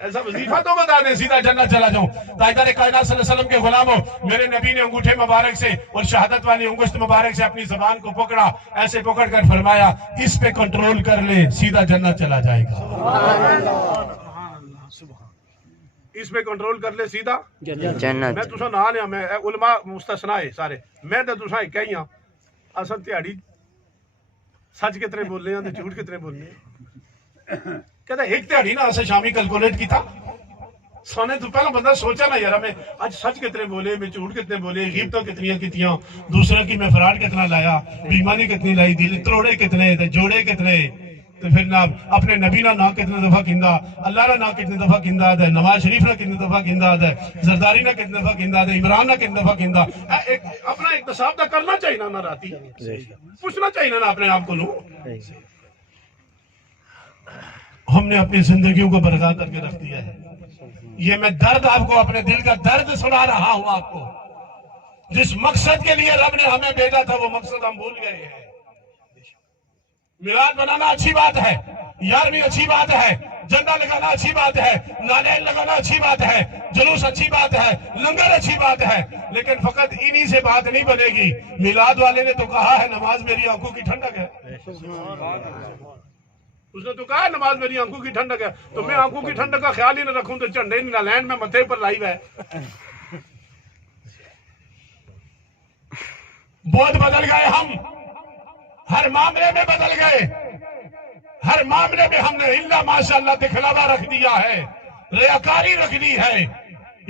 ایسا وظیفہ تو بتا دے سیدھا جنت چلا جاؤں۔ تاجدار کائنات صلی اللہ علیہ وسلم کے غلاموں، میرے نبی نے انگوٹھے مبارک سے اور شہادت والی انگشت مبارک سے اپنی زبان کو پکڑا، ایسے پکڑ کر فرمایا اس پہ کنٹرول کر لے سیدھا جنت چلا جائے گا، اس پہ کنٹرول کر لے سیدھا جنت۔ میں تسا نہ لیا، میں علماء مستثنا ہے سارے، میں تے تسا ایک ہی ہاں، اصل تہاڑی سچ کتنے بولنے ہیں تے جھوٹ کتنے بولنے ہیں۔ کہتا ایک تہاڑی نا اسے شامی کیلکولیٹ کیتا، سونے تو پہلا بندہ سوچا نا یار میں آج سچ کتنے بولے، میں جھوٹ کتنے بولے، غیبتیں کتنی کیتیاں، دوسرے کی میں فراڈ کتنا لایا، بیمانی کتنی لائی، دل تروڑے کتنے تے جوڑے کتنے، تو پھر نہ اپنے نبی نہ کتنے دفعہ کہندا، اللہ نہ کتنے دفعہ کہندا ہے، نواز شریف نہ کتنے دفعہ کہندا ہے، زرداری نہ کتنے دفعہ کہندا ہے، عمران نہ کتنے دفعہ کہندا، اپنا احتساب تو کرنا چاہیے نہ راتی، پوچھنا چاہیے نا اپنے آپ کو لوں۔ ہم نے اپنی زندگیوں کو برباد کر کے رکھ دیا ہے۔ یہ میں درد آپ کو، اپنے دل کا درد سنا رہا ہوں آپ کو، جس مقصد کے لیے رب نے ہمیں بھیجا تھا وہ مقصد ہم بھول گئے ہیں۔ میلاد بنانا اچھی بات ہے، یارویں اچھی بات ہے، جھنڈا لگانا اچھی بات ہے، نالین لگانا اچھی بات ہے، جلوس اچھی بات ہے، لنگر اچھی بات ہے، لیکن فقط انہی سے بات نہیں بنے گی۔ میلاد والے نے تو کہا ہے نماز میری آنکھوں کی ٹھنڈک ہے، اس نے تو کہا نماز میری آنکھوں کی ٹھنڈک ہے، تو میں آنکھوں کی ٹھنڈک کا خیال ہی نہ رکھوں تو جھنڈے نالین میں متھے پر لائی ہے۔ بہت بدل گئے ہم، ہر معاملے میں بدل گئے، ہر معاملے میں ہم نے اللہ ماشاءاللہ دکھلاوا رکھ دیا ہے، ریاکاری رکھ دی ہے۔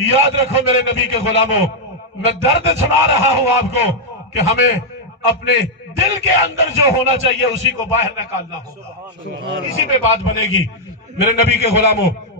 یاد رکھو میرے نبی کے غلاموں، میں درد سنا رہا ہوں آپ کو کہ ہمیں اپنے دل کے اندر جو ہونا چاہیے اسی کو باہر نکالنا ہوگا، اسی پہ بات بنے گی۔ میرے نبی کے غلاموں،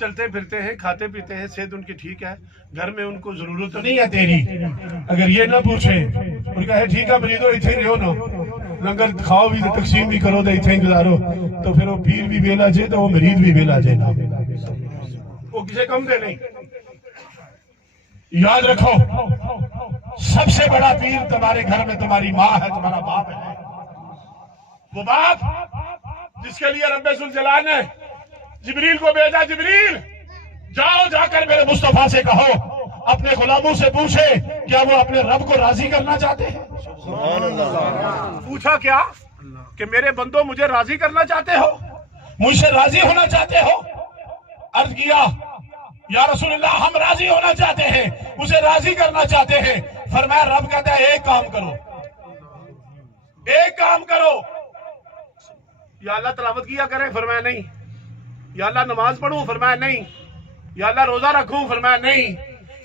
چلتے پھرتے ہیں، کھاتے پیتے ہیں، صحت ان کی ٹھیک ہے، گھر میں ان کو ضرورت تو نہیں ہے تیری، اگر یہ نہ پوچھے ان کا ہے ٹھیک ہے مریدو اتنے رہو نا، لنگر کھاؤ بھی تو تقسیم بھی کرو تو اتنے گزارو، تو پھر وہ پیر بھی بیلا جائے تو وہ مرید بھی بیلا جائے نا، وہ کسے کم دے نہیں۔ یاد رکھو سب سے بڑا پیر تمہارے گھر میں تمہاری ماں ہے، تمہارا باپ ہے، وہ باپ جس کے لیے رب ذوالجلال نے جبریل کو بھیجا، جبریل جاؤ جا کر میرے مصطفیٰ سے کہو اپنے غلاموں سے پوچھے کیا وہ اپنے رب کو راضی کرنا چاہتے ہیں۔ پوچھا کیا کہ میرے بندوں مجھے راضی کرنا چاہتے ہو، مجھ سے راضی ہونا چاہتے ہو؟ عرض کیا یا رسول اللہ ہم راضی ہونا چاہتے ہیں، اسے راضی کرنا چاہتے ہیں۔ فرمایا رب کہتا ہے ایک کام کرو، ایک کام کرو، یا اللہ تلاوت کیا کریں؟ فرمایا نہیں۔ یا اللہ نماز پڑھوں؟ فرمایا نہیں۔ یا اللہ روزہ رکھوں؟ فرمایا نہیں۔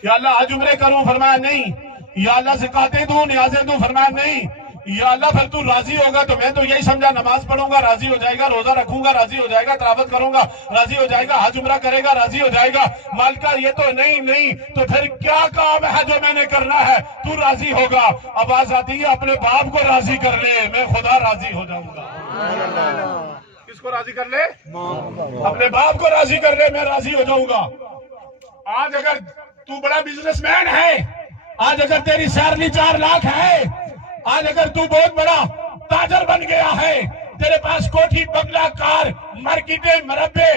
یا اللہ حج عمرے کروں؟ فرمایا نہیں۔ یا اللہ زکاتیں دوں، نیازیں دوں؟ فرمایا نہیں۔ یا اللہ پھر تو راضی ہوگا تو میں تو یہی سمجھا نماز پڑھوں گا راضی ہو جائے گا، روزہ رکھوں گا راضی ہو جائے گا، تلاوت کروں گا راضی ہو جائے گا، حج عمرہ کرے گا راضی ہو جائے گا۔ مالکہ یہ تو نہیں، تو پھر کیا کام ہے جو میں نے کرنا ہے تو راضی ہوگا؟ آواز آتی ہے اپنے باپ کو راضی کر لے، میں خدا راضی ہو جاؤں گا۔ کس کو راضی کر لے؟ اپنے باپ کو راضی کر لے، میں راضی ہو جاؤں گا۔ آج اگر تو بڑا بزنس مین ہے، آج اگر تیری سیلری 4 لاکھ ہے، آج اگر تو بہت بڑا تاجر بن گیا ہے، تیرے پاس کوٹھی بنگلہ کار مارکیٹیں مربے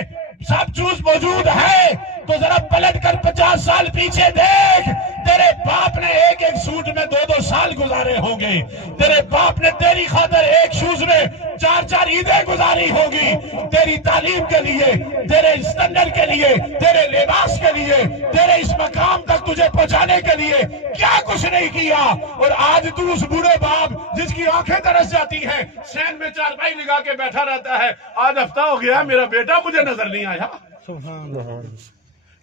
سب چیز موجود ہے، تو ذرا پلٹ کر 50 سال پیچھے دیکھ، تیرے باپ نے ایک سوٹ میں 2 سال گزارے ہوں گے، تیرے باپ نے تیری خاطر ایک شوز میں 4 عیدیں گزاری ہوگی، تیری تعلیم کے لیے، تیرے اسٹینڈرڈ کے لیے، تیرے لباس کے لیے، تیرے اس مقام تک تجھے پہنچانے کے لیے کیا کچھ نہیں کیا۔ اور آج تو اس بوڑھے باپ جس کی آنکھیں ترس جاتی ہیں، سین میں 4 پائی لگا کے بیٹھا رہتا ہے، آج ہفتہ ہو گیا میرا بیٹا مجھے نظر نہیں آیا۔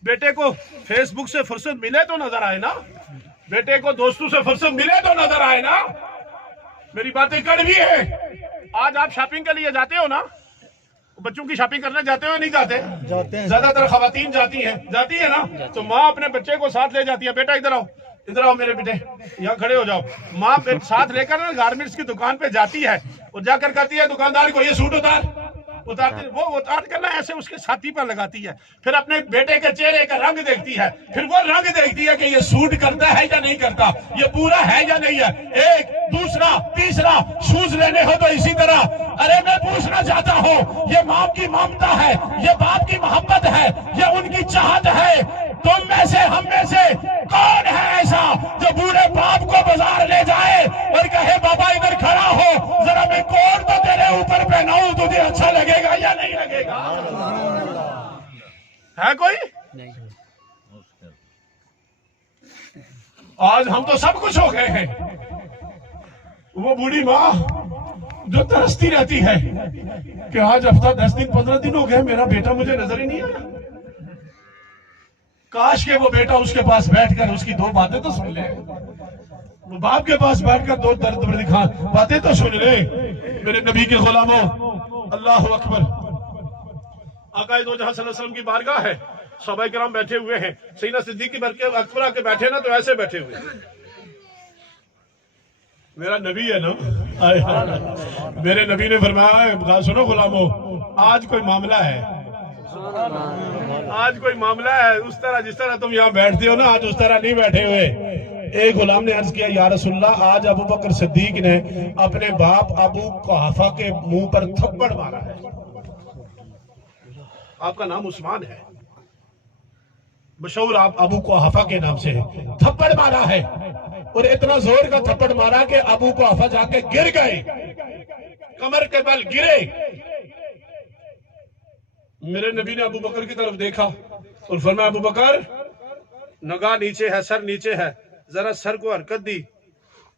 بیٹے کو فیس بک سے فرصت ملے تو نظر آئے نا، بیٹے کو دوستوں سے فرصت ملے تو نظر آئے نا۔ میری باتیں کڑوی ہیں۔ آج آپ شاپنگ کے لیے جاتے ہو نا، بچوں کی شاپنگ کرنے جاتے ہو نہیں جاتے؟ زیادہ تر خواتین جاتی ہے نا، تو ماں اپنے بچے کو ساتھ لے جاتی ہے، بیٹا ادھر آؤ میرے بیٹے، یہاں کھڑے ہو جاؤ۔ ماں ساتھ لے کر نا گارمنٹس کی دکان پہ جاتی ہے، اور جا کر کہتی ہے دکاندار کو یہ سوٹ اتارتی، وہ اتار کر نا ایسے اس کے چھاتی پر لگاتی ہے، پھر اپنے بیٹے کے چہرے کا رنگ دیکھتی ہے، پھر وہ رنگ دیکھتی ہے کہ یہ سوٹ کرتا ہے یا نہیں کرتا، یہ پورا ہے یا نہیں ہے۔ ایک دوسرا تیسرا شوز لینے ہو تو اسی طرح۔ ارے میں پوچھنا چاہتا ہوں، یہ ماں کی ممتا ہے، یہ باپ کی محبت ہے، یہ ان کی چاہت ہے، تم میں سے ہم میں سے کون ہے ایسا جو بوڑھے باپ کو بازار لے جائے اور کہے بابا ادھر کھڑا ہو ذرا میں کوٹ تو تیرے اوپر پہناؤں، تجھے اچھا لگے گا یا نہیں لگے گا؟ ہے کوئی؟ آج ہم تو سب کچھ ہو گئے ہیں۔ وہ بوڑھی ماں جو ترستی رہتی ہے کہ آج ہفتہ 10 دن 15 دن ہو گئے میرا بیٹا مجھے نظر ہی نہیں آیا، کاش کہ وہ بیٹا اس کے پاس بیٹھ کر اس کی 2 باتیں تو سن لے، وہ باپ کے پاس بیٹھ کر 2 درد دکھا باتیں تو سن لے۔ میرے نبی کے غلاموں، اللہ اکبر، آقا دو جہاں صلی اللہ علیہ وسلم کی بارگاہ ہے، صحابہ کرام بیٹھے ہوئے ہیں، سیدنا صدیق کی برکے اکبر کے بیٹھے نا تو ایسے بیٹھے ہوئے، میرا نبی ہے نا، میرے نبی نے فرمایا سنو غلاموں، آج کوئی معاملہ ہے، آج کوئی معاملہ ہے، اس طرح جس طرح تم یہاں بیٹھتے ہو نا آج اس طرح نہیں بیٹھے ہوئے۔ ایک غلام نے عرض کیا یا رسول اللہ آج ابو بکر صدیق نے اپنے باپ ابو قحافہ کے منہ پر تھپڑ مارا ہے، آپ کا نام عثمان ہے، مشہور آپ ابو قحافہ کے نام سے ہے، تھپڑ مارا ہے، اور اتنا زور کا تھپڑ مارا کہ ابو قحافہ جا کے گر گئے، کمر کے بل گرے۔ میرے نبی نے ابو بکر کی طرف دیکھا اور فرمایا ابو بکر نگاہ نیچے ہے، سر نیچے ہے، ذرا سر کو حرکت دی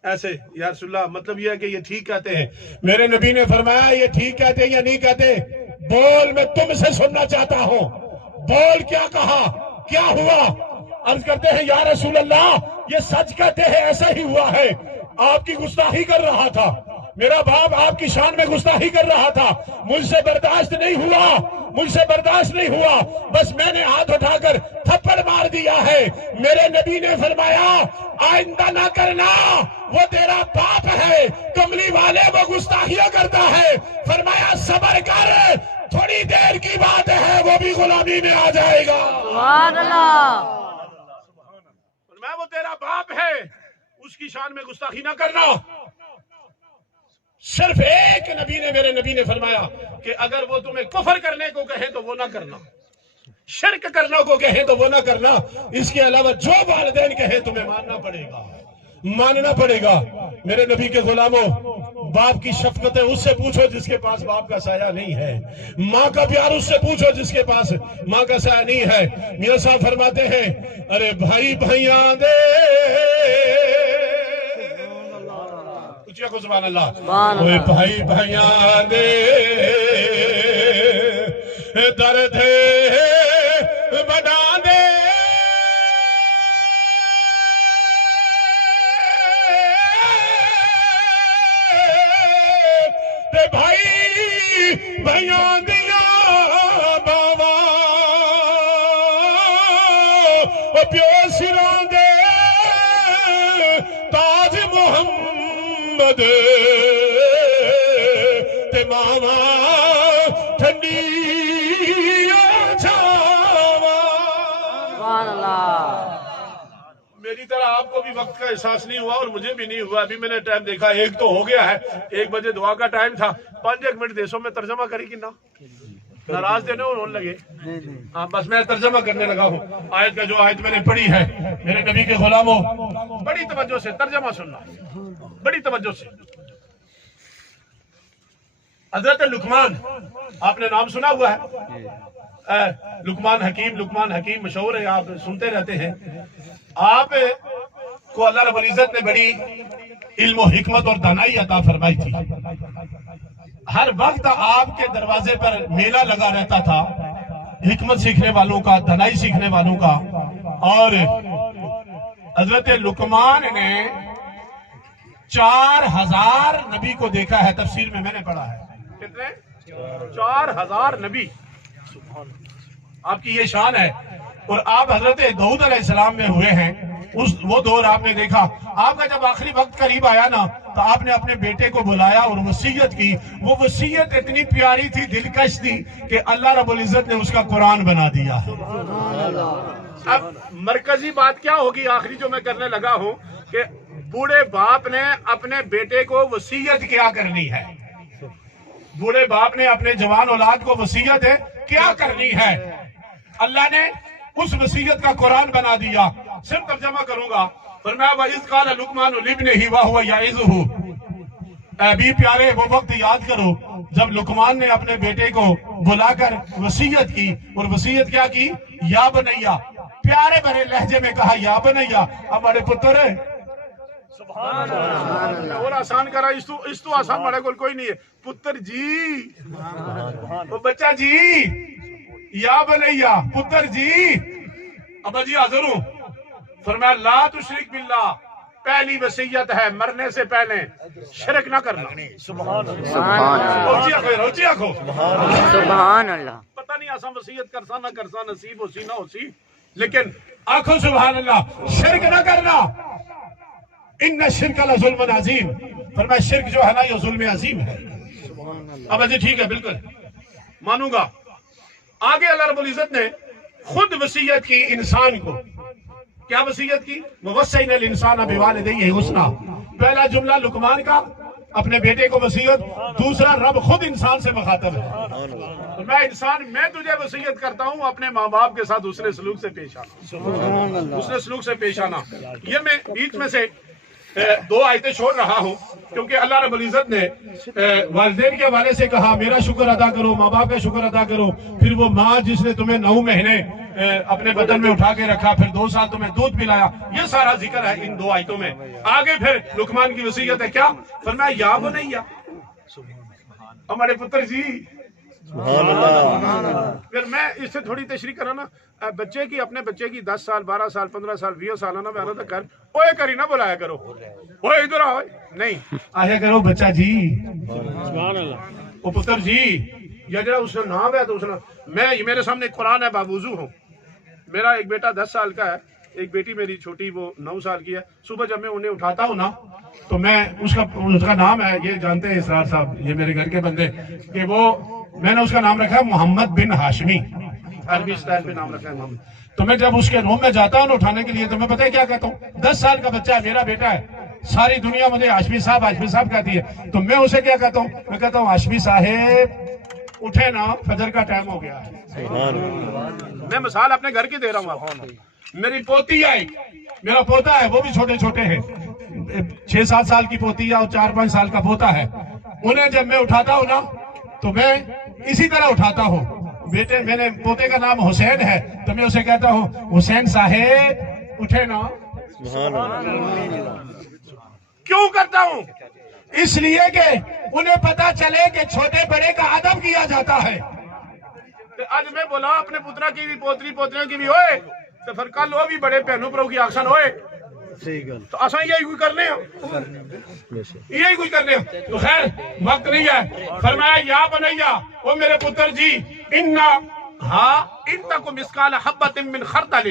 ایسے، یا رسول اللہ مطلب یہ ہے کہ یہ ٹھیک کہتے ہیں؟ میرے نبی نے فرمایا یہ ٹھیک کہتے ہیں یا نہیں کہتے؟ بول، میں تم سے سننا چاہتا ہوں، بول کیا کہا، کیا ہوا؟ عرض کرتے ہیں یا رسول اللہ یہ سچ کہتے ہیں، ایسا ہی ہوا ہے، آپ کی گستاخی کر رہا تھا، میرا باپ آپ کی شان میں گستاخی کر رہا تھا، مجھ سے برداشت نہیں ہوا، بس میں نے ہاتھ اٹھا کر تھپڑ مار دیا ہے۔ میرے نبی نے فرمایا آئندہ نہ کرنا، وہ تیرا باپ ہے، کملی والے وہ گستاخیاں کرتا ہے۔ فرمایا صبر کر، تھوڑی دیر کی بات ہے، وہ بھی غلامی میں آ جائے گا۔ سبحان اللہ، فرمایا وہ تیرا باپ ہے، اس کی شان میں گستاخی نہ کرنا۔ صرف ایک نبی نے، میرے نبی نے فرمایا کہ اگر وہ تمہیں کفر کرنے کو کہے تو وہ نہ کرنا، شرک کرنے کو کہے تو وہ نہ کرنا، اس کے علاوہ جو والدین کہے تمہیں ماننا پڑے گا۔ میرے نبی کے غلاموں، باپ کی شفقتیں اس سے پوچھو جس کے پاس باپ کا سایہ نہیں ہے، ماں کا پیار اس سے پوچھو جس کے پاس ماں کا سایہ نہیں ہے۔ میاں صاحب فرماتے ہیں ارے بھائی بھائیاں دے، سبحان اللہ، اوے بھائی بھائیاں دے درد بنا دے، بھائی بھائیاں دیا باوا پیو سراں دے تاج محمد تے ماما ٹھنڈی چھاوا۔ سبحان اللہ، میری طرح آپ کو بھی وقت کا احساس نہیں ہوا اور مجھے بھی نہیں ہوا۔ ابھی میں نے ٹائم دیکھا 1 تو ہو گیا ہے، 1 بجے دعا کا ٹائم تھا، 5 منٹ دیسوں میں ترجمہ کری کی ناراض دینے ہونے لگے۔ ہاں بس میں ترجمہ کرنے لگا ہوں آیت کا، جو آیت میں نے پڑھی ہے۔ میرے نبی کے غلاموں، بڑی توجہ سے ترجمہ سننا، بڑی توجہ سے۔ حضرت لقمان، آپ نے نام سنا ہوا ہے، لقمان حکیم مشہور ہے، آپ سنتے رہتے ہیں۔ آپ کو اللہ رب العزت نے بڑی علم و حکمت اور دانائی عطا فرمائی تھی۔ ہر وقت آپ کے دروازے پر میلہ لگا رہتا تھا حکمت سیکھنے والوں کا، دانائی سیکھنے والوں کا۔ اور حضرت لقمان نے 4000 نبی کو دیکھا ہے، تفسیر میں نے پڑھا ہے۔ کتنے؟ 4000 نبی، آپ کی یہ شان ہے۔ اور آپ حضرت داؤد علیہ السلام میں ہوئے ہیں، وہ دور آپ نے دیکھا۔ آپ کا جب آخری وقت قریب آیا نا تو آپ نے اپنے بیٹے کو بلایا اور وصیت کی۔ وہ وصیت اتنی پیاری تھی، دلکش تھی کہ اللہ رب العزت نے اس کا قرآن بنا دیا۔ اب مرکزی بات کیا ہوگی آخری جو میں کرنے لگا ہوں کہ بوڑھے باپ نے اپنے بیٹے کو وصیت کیا کرنی ہے، بوڑھے باپ نے اپنے جوان اولاد کو وصیت کیا کرنی ہے۔ اللہ نے اس وصیت کا قرآن بنا دیا۔ صرف ترجمہ کروں گا۔ فرمایا وَإِذْ قَالَ لُقْمَانُ لِابْنِهِ وَهُوَ يَعِظُهُ، اے بھی پیارے وہ وقت یاد کرو جب لقمان نے اپنے بیٹے کو بلا کر وصیت کی، اور وصیت کیا کی؟ یا بنیا، پیارے بھرے لہجے میں کہا یا بنیا، ہمارے پتر ہے۔ سبحان اللہ، اور آسان کرا، اس تو آسان بڑے کو کوئی نہیں ہے۔ پتر جی، وہ بچہ جی، یا بنیا، پتر جی، ابا جی حاضر ہوں۔ فرمایا لا تشرک باللہ، پہلی وصیت ہے مرنے سے پہلے شرک نہ کرنا۔ سبحان اللہ، روچی آنکھو، سبحان اللہ، پتہ نہیں آسان وصیت کرسا نہ کرسا، نصیب ہو سی نہ ہو سی، لیکن آنکھو سبحان اللہ، شرک نہ کرنا۔ ان الشرک لظلم عظیم، فرمایا شرک جو ہے نا یہ ظلم عظیم ہے۔ اب جی ٹھیک ہے، بالکل مانوں گا۔ آگے اللہ رب العزت نے خود وصیت کی انسان کو، کیا وصیت کی؟ وَوَصَّيْنَا الْإِنسَانَ بِوَالِدَيْهِ حُسْنًا، پہلا جملہ لقمان کا، اپنے بیٹے کو وصیت، دوسرا رب خود انسان سے مخاطب ہے۔ میں انسان، میں تجھے وصیت کرتا ہوں اپنے ماں باپ کے ساتھ حسن سلوک سے پیش آنا، حسن سلوک سے پیش آنا۔ یہ میں بیچ میں سے 2 آیتیں چھوڑ رہا ہوں کیونکہ اللہ رب العزت نے والدین کے حوالے سے کہا میرا شکر ادا کرو، ماں باپ کا شکر ادا کرو۔ پھر وہ ماں جس نے تمہیں 9 مہینے اپنے بدن میں اٹھا کے رکھا، پھر 2 سال تمہیں دودھ پلایا، یہ سارا ذکر ہے ان 2 آیتوں میں۔ آگے پھر لقمان کی وصیت ہے، کیا فرمایا؟ یا بنیا، ہمارے پتر جی، سبحان اللہ پھر میں اس سے تھوڑی تشریح کرا نا بچے کی اپنے بچے کی 10 سال 12 سال 15 سال 20 سال نا میں تو کر اوے کری نہ بلایا کرو اوے ادھر آؤ نہیں آیا کرو بچہ جی سبحان اللہ وہ پتر جی یا جڑا اس کا نام ہے تو اس میں میرے سامنے قرآن ہے باوضو ہوں میرا ایک بیٹا 10 سال کا ہے ایک بیٹی میری چھوٹی وہ 9 سال کی ہے صبح جب میں انہیں اٹھاتا ہوں نا تو میں اس کا نام ہے یہ جانتے ہیں اسرار صاحب یہ میرے گھر کے بندے کہ وہ میں نے اس کا نام رکھا ہے محمد بن ہاشمی عربی اسٹائل پہ نام رکھا ہے محمد تو میں جب اس کے روم میں جاتا ہوں نا اٹھانے کے لیے تو میں پتہ ہے کیا کہتا ہوں 10 سال کا بچہ ہے میرا بیٹا ہے ساری دنیا مجھے ہاشمی صاحب کہتی ہے تو میں اسے کیا کہتا ہوں میں کہتا ہوں ہاشمی صاحب اٹھے نا فجر کا ٹائم ہو گیا ہے میں مثال اپنے گھر کی دے رہا ہوں میری پوتی ہے میرا پوتا ہے وہ بھی چھوٹے چھوٹے ہیں 6-7 سال کی پوتی ہے اور 4-5 سال کا پوتا ہے انہیں جب میں اٹھاتا ہوں نا تو میں اسی طرح اٹھاتا ہوں بیٹے میرے پوتے کا نام حسین ہے تو میں اسے کہتا ہوں حسین صاحب اٹھے نا کیوں کرتا ہوں اس لیے کہ انہیں پتا چلے کہ چھوٹے بڑے کا ادب کیا جاتا ہے آج میں بولا اپنے پترا کی بھی پوتریوں کی بھی ہوئے تو پھر کل وہ بھی بڑے بہنوں پرو کی آکشن ہوئے تو آسان یہی کوئی کرنے یہی کوئی کرنے تو خیر وقت نہیں ہے فرمایا یا بنیا وہ میرے پتر جی ان تک مسکال حبت من خردل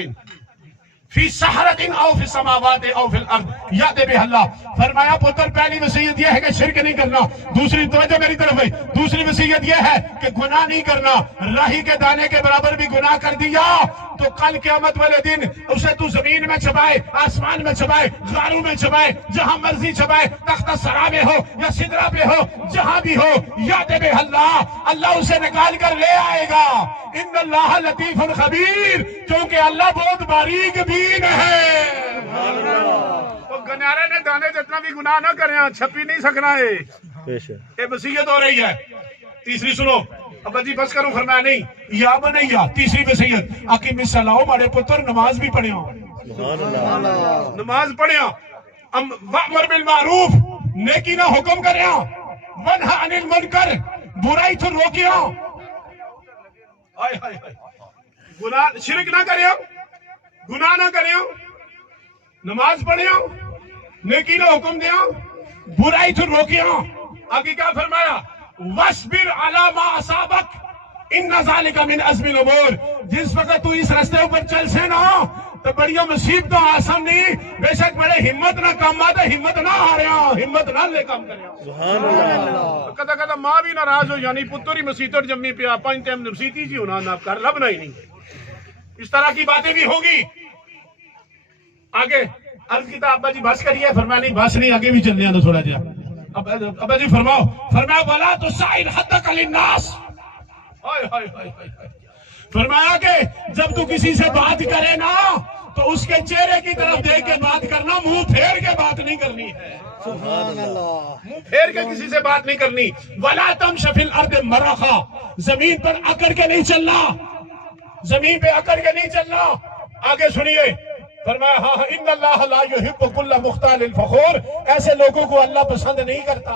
فی سحرت او فی السماوات او فی الارض یاد بہ اللہ فرمایا پتر پہلی وصیت یہ ہے کہ شرک نہیں کرنا دوسری توجہ میری طرف ہے دوسری وصیت یہ ہے کہ گناہ نہیں کرنا راہی کے دانے کے برابر بھی گناہ کر دیا تو کل قیامت والے دن اسے تو زمین میں چھپائے آسمان میں چھپائے غاروں میں چھپائے جہاں مرضی چھپائے تخت سرا میں ہو یا سدرا پہ ہو جہاں بھی ہو یاد بہ اللہ اسے نکال کر لے آئے گا ان اللہ لطیف خبیر کیونکہ اللہ بہت باریک بین ہے تو گنارے نے دانے جتنا بھی گناہ نہ کریں چھپی نہیں سکنا ہے یہ وصیت ہو رہی ہے تیسری سنو ابا جی بس کروں فرمایا نہیں یا بنیا تیسری وصیت اقیم الصلاۃ بڑے پتر نماز بھی پڑھیا نماز پڑھیا وامر بالمعروف نیکی نہ حکم کریا ونہا عن المنکر برائی تو روکیا گناہ شرک نہ کریا گناہ نہ کریا نماز پڑھیا نیکی نہ حکم دیا برائی تو روکیا آگے کیا فرمایا وَاصْبِرْ عَلَى مَا أَصَابَكَ إِنَّ ذَلِكَ مِنْ عَزْمِ الْأُمُورِ جس وقت تو اس راستے اوپر چل سے نا تو بڑیوں مصیبتوں آسان نہیں بے شک بڑے ہمت نہ کام آتا ہمت نہ آ رہا ہمت نہ لے کام کریا کہتا ماں بھی ناراض ہو یعنی پتر ہی مسیطر جمی پہ آپ ان ٹائم نمسیتی جی ہونا نہ کر لبنا ہی نہیں اس طرح کی باتیں بھی ہوگی آگے عرض کیتا ابا جی بس کریے فرمایا نہیں بس نہیں آگے بھی چلنے تو تھوڑا جا ابا جی فرماؤ فرمایا وَلَا تُسَعِرْ حَدَّكَ لِلنَّاسِ فرمایا کہ جب تو کسی سے بات کرے نا تو اس کے چہرے کی طرف دیکھ کے بات کرنا منہ پھیر کے بات نہیں کرنی ہے منہ پھیر کے کسی سے بات نہیں کرنی وَلَا تَمْشَ فِي الْأَرْضِ مَرَحًا زمین پر اکڑ کے نہیں چلنا زمین پہ اکڑ کے نہیں چلنا آگے سنیے فرمایا ہاں ان اللہ لا یحب کل مختال فخور ایسے لوگوں کو اللہ پسند نہیں کرتا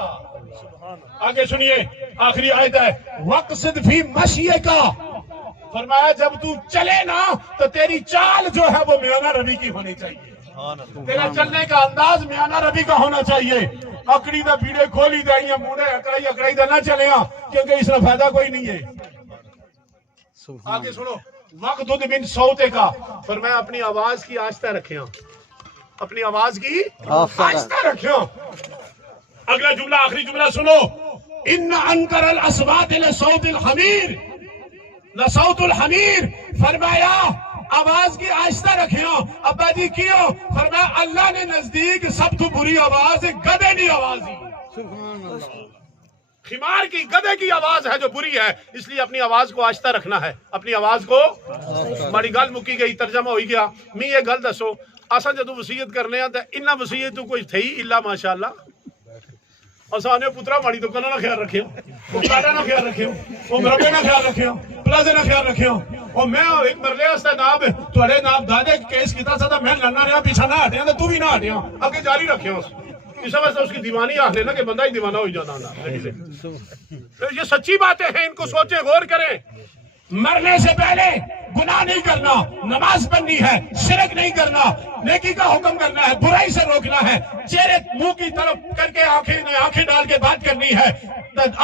آگے سنیے آخری آیت ہے وَقْصِدْ فِي مَشْيِكَ فرمایا جب تو چلے نا تو تیری چال جو ہے وہ میانہ ربی کی ہونی چاہیے تیرا چلنے کا انداز میانہ ربی کا ہونا چاہیے اکڑی دا بیڑے کھولی دائیں موڑے اکڑائی دا نہ چلے ہاں کیونکہ اس میں فائدہ کوئی نہیں ہے آگے سنو وَقْدُدْ مِنْ صَوْتِكَ فرمایا اپنی آواز کی آہستہ رکھیں اپنی آواز کی آہستہ رکھیں اگلا جملہ آخری جملہ سنو ان انکر الاصوات لصوت الحمیر لصوت الحمیر فرمایا آواز کی آہستہ رکھیں ابا جی کیوں فرمایا اللہ نے نزدیک سب تو بری آواز گدے کی آواز ہی خمار کی گدے کی آواز ہے جو بری ہے اس لیے اپنی آواز کو آہستہ رکھنا ہے اپنی آواز کو بڑی گل مکی گئی ترجمہ ہوئی گیا میں یہ گل دسو اساں جدوں وصیت کرنے ہیں تے انہا وصیت تو کوئی تھی الا ماشاءاللہ اساں نے پترا ماڑی تو کنا نہ خیال رکھیو او کاڈا نہ خیال رکھیو او مربے نہ خیال رکھیو پلازے نہ خیال رکھیو او میں ایک مرلے واسطے ناب تواڈے ناب دادے کیس کیتا سا تے میں لڑنا رہیا پیچھے نہ ہٹیا تے تو بھی نہ ہٹیا اگے جاری رکھیو اس وجہ سے اس کی دیوانی آ لینا کہ بندہ ہی دیوانہ ہو جانا یہ سچی باتیں ہیں، ان کو سوچیں، غور کریں۔ مرنے سے پہلے گناہ نہیں کرنا، نماز پڑھنی ہے، شرک نہیں کرنا، نیکی کا حکم کرنا ہے، برائی سے روکنا ہے، چہرے منہ کی طرف کر کے آنکھیں ڈال کے بات کرنی ہے،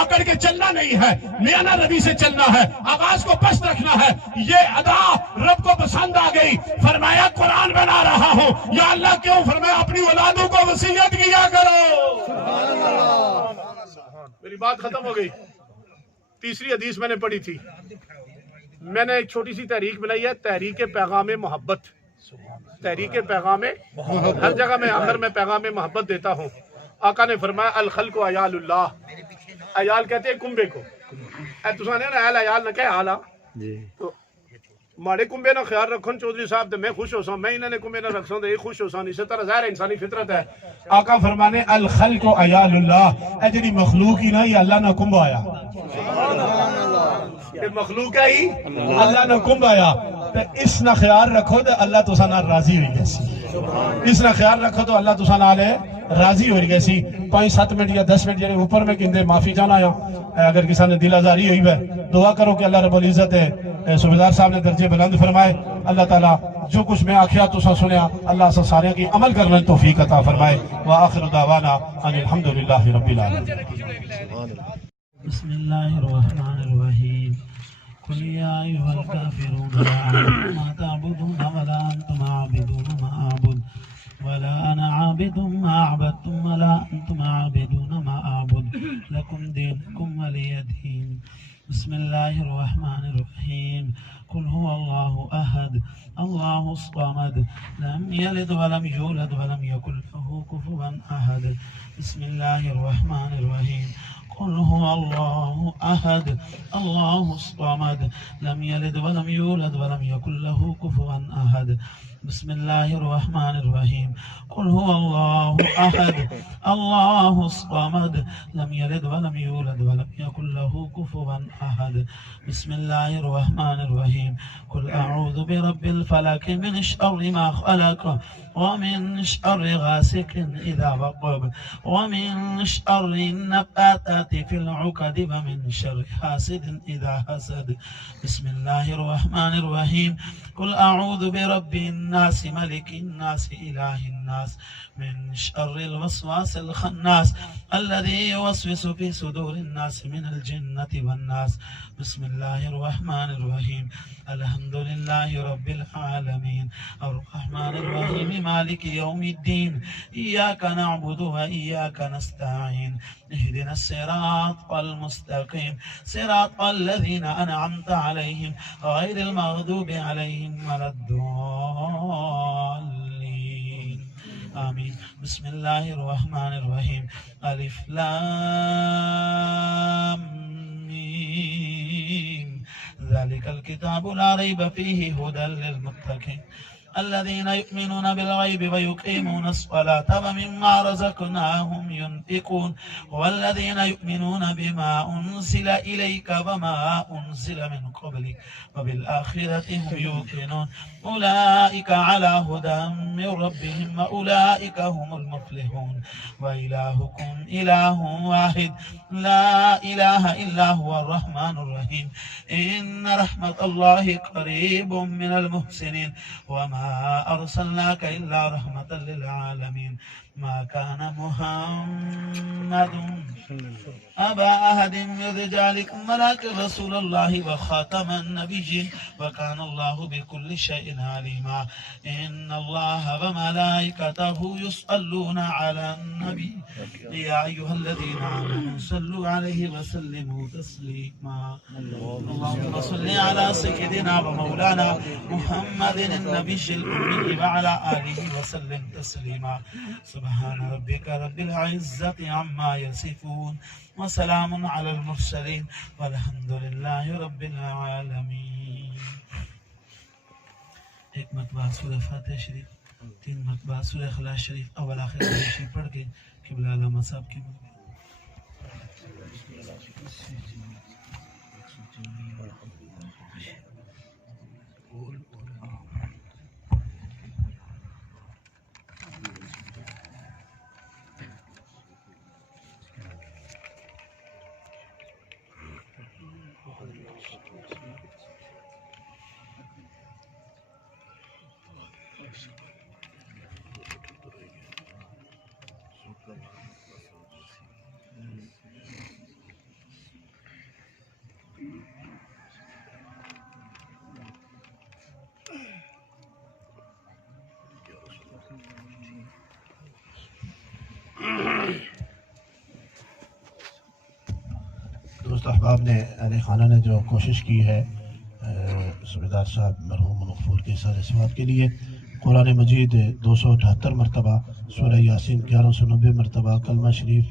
اکڑ کے چلنا نہیں ہے، میانہ روی سے چلنا ہے، آواز کو پست رکھنا ہے۔ یہ ادا رب کو پسند آ گئی، فرمایا قرآن بنا رہا ہوں، یا اللہ کیوں؟ فرمایا اپنی اولادوں کو وصیت کیا کرو۔ میری بات ختم ہو گئی۔ تیسری حدیث میں نے پڑھی تھی، میں نے ایک چھوٹی سی تحریک بنائی ہے، تحریک پیغام محبت۔ تحریک پیغام، ہر جگہ میں آخر میں پیغام محبت دیتا ہوں۔ آقا نے فرمایا الخلق عیال اللہ، عیال کہتے ہیں کنبے کو۔ اے تساں نے نا عیال نہ کہے آلہ، تو ماڑے کنبے نہ خیال رکھن چودھری صاحب تے میں خوش ہو ساں، میں انہوں نے کنبے نہ رکھ ساں تے یہ خوش ہو ساں، اسی طرح ظاہر انسانی فطرت ہے۔ آقا فرمانے الخلق عیال اللہ، اے جڑی مخلوق ہی نا یہ اللہ نہ کنب آیا، یہ مخلوق ہے ہی اللہ نہ کنب آیا، تے اس نہ خیال رکھو تے اللہ تساں نال راضی ہوئی گئی سی، اس نہ خیال رکھو تو اللہ تساں نال راضی ہوئی گئی سی۔ 5-7 منٹ یا 10 منٹ جڑے اوپر میں کہندے معافی چاہنا یا اگر کسی نے دل آزاری ہوئی ہے دعا کرو کہ اللہ رب العزت صوبیدار صاحب نے درجے بلند فرمائے، اللہ تعالیٰ جو کچھ میں آخیا تساں سنیا اللہ سے سارے کی عمل کرنے توفیق عطا فرمائے۔ وآخر دعوانا ان الحمدللہ رب العالمین۔ بسم اللہ الرحمن الرحیم قل یا ایھا الکافرون لا اعبد ما تعبدون ولا انتم عابدون ما اعبد ولا انا عابد ما عبدتم ولا انتم عابدون ما اعبد لکم دینکم ولی دین۔ بسم اللہ الرحمن الرحیم قل هو اللہ احد اللہ الصمد لم یلد ولم یولد ولم یکن له کفوا احد۔ بسم اللہ الرحمن الرحیم قل هو الله أحد الله الصمد لم يلد ولم يولد ولم يكن له كفوا أحد۔ بسم الله الرحمن الرحيم قل هو الله أحد الله الصمد لم يلد ولم يولد ولم يكن له كفوا أحد۔ بسم الله الرحمن الرحيم قل أعوذ برب الفلق من شر ما خلق ومن شر غاسق إذا وقب ومن شر النفاثات في العقد ومن شر حاسد إذا حسد۔ بسم الله الرحمن الرحيم قل أعوذ برب الناس ملك الناس إله الناس من شر الوسواس الخناس الذي يوسوس في صدور الناس من الجنة والناس۔ بسم الله الرحمن الرحيم الحمد لله رب العالمين الرحمن الرحيم مالك يوم الدين إياك نعبد وإياك نستعين اهدنا الصراط المستقيم صراط الذين أنعمت عليهم غير المغضوب عليهم ولا الضالين آمين۔ بسم الله الرحمن الرحيم ألف لام ميم ذلك الكتاب لا ريب فيه هدى للمتقين الذين يؤمنون بالغيب ويقيمون الصلاة ومما رزقناهم ينفقون والذين يؤمنون بما أنزل إليك وما أنزل من قبلك وبالآخرة هم يوقنون أولئك على هدى من ربهم وأولئك هم المفلحون وإلهكم إله واحد لا إله إلا هو الرحمن الرحيم إن رحمة الله قريب من المحسنين وما أرسلناك إلا رحمة للعالمين۔ ما كان محمد أبا أحد من رجالكم ولكن رسول الله وخاتم النبيين وكان الله بكل شيء عليما۔ إن الله وملائكته يصلون على النبي يا أيها الذين آمنوا صلوا عليه وسلموا تسليما۔ اللهم صل على سيدنا ومولانا محمد النبي الأمي وعلى آله وسلم تسليما۔ سبحان ربك رب العزة عما يصفون وسلام على المرسلين والحمد لله رب العالمين۔ ایک مرتبہ سورہ فاتحہ شریف، 3 مرتبہ سورہ اخلاص شریف اول آخر شریف پڑھ کے قبلہ علامہ صاحب کی مرتبہ دوست احباب نے اہل خانہ نے جو کوشش کی ہے صوبیدار صاحب مرحوم مغفور کے سارے ثواب کے لیے قرآن مجید 278 مرتبہ، سورہ یاسین 1190 مرتبہ، کلمہ شریف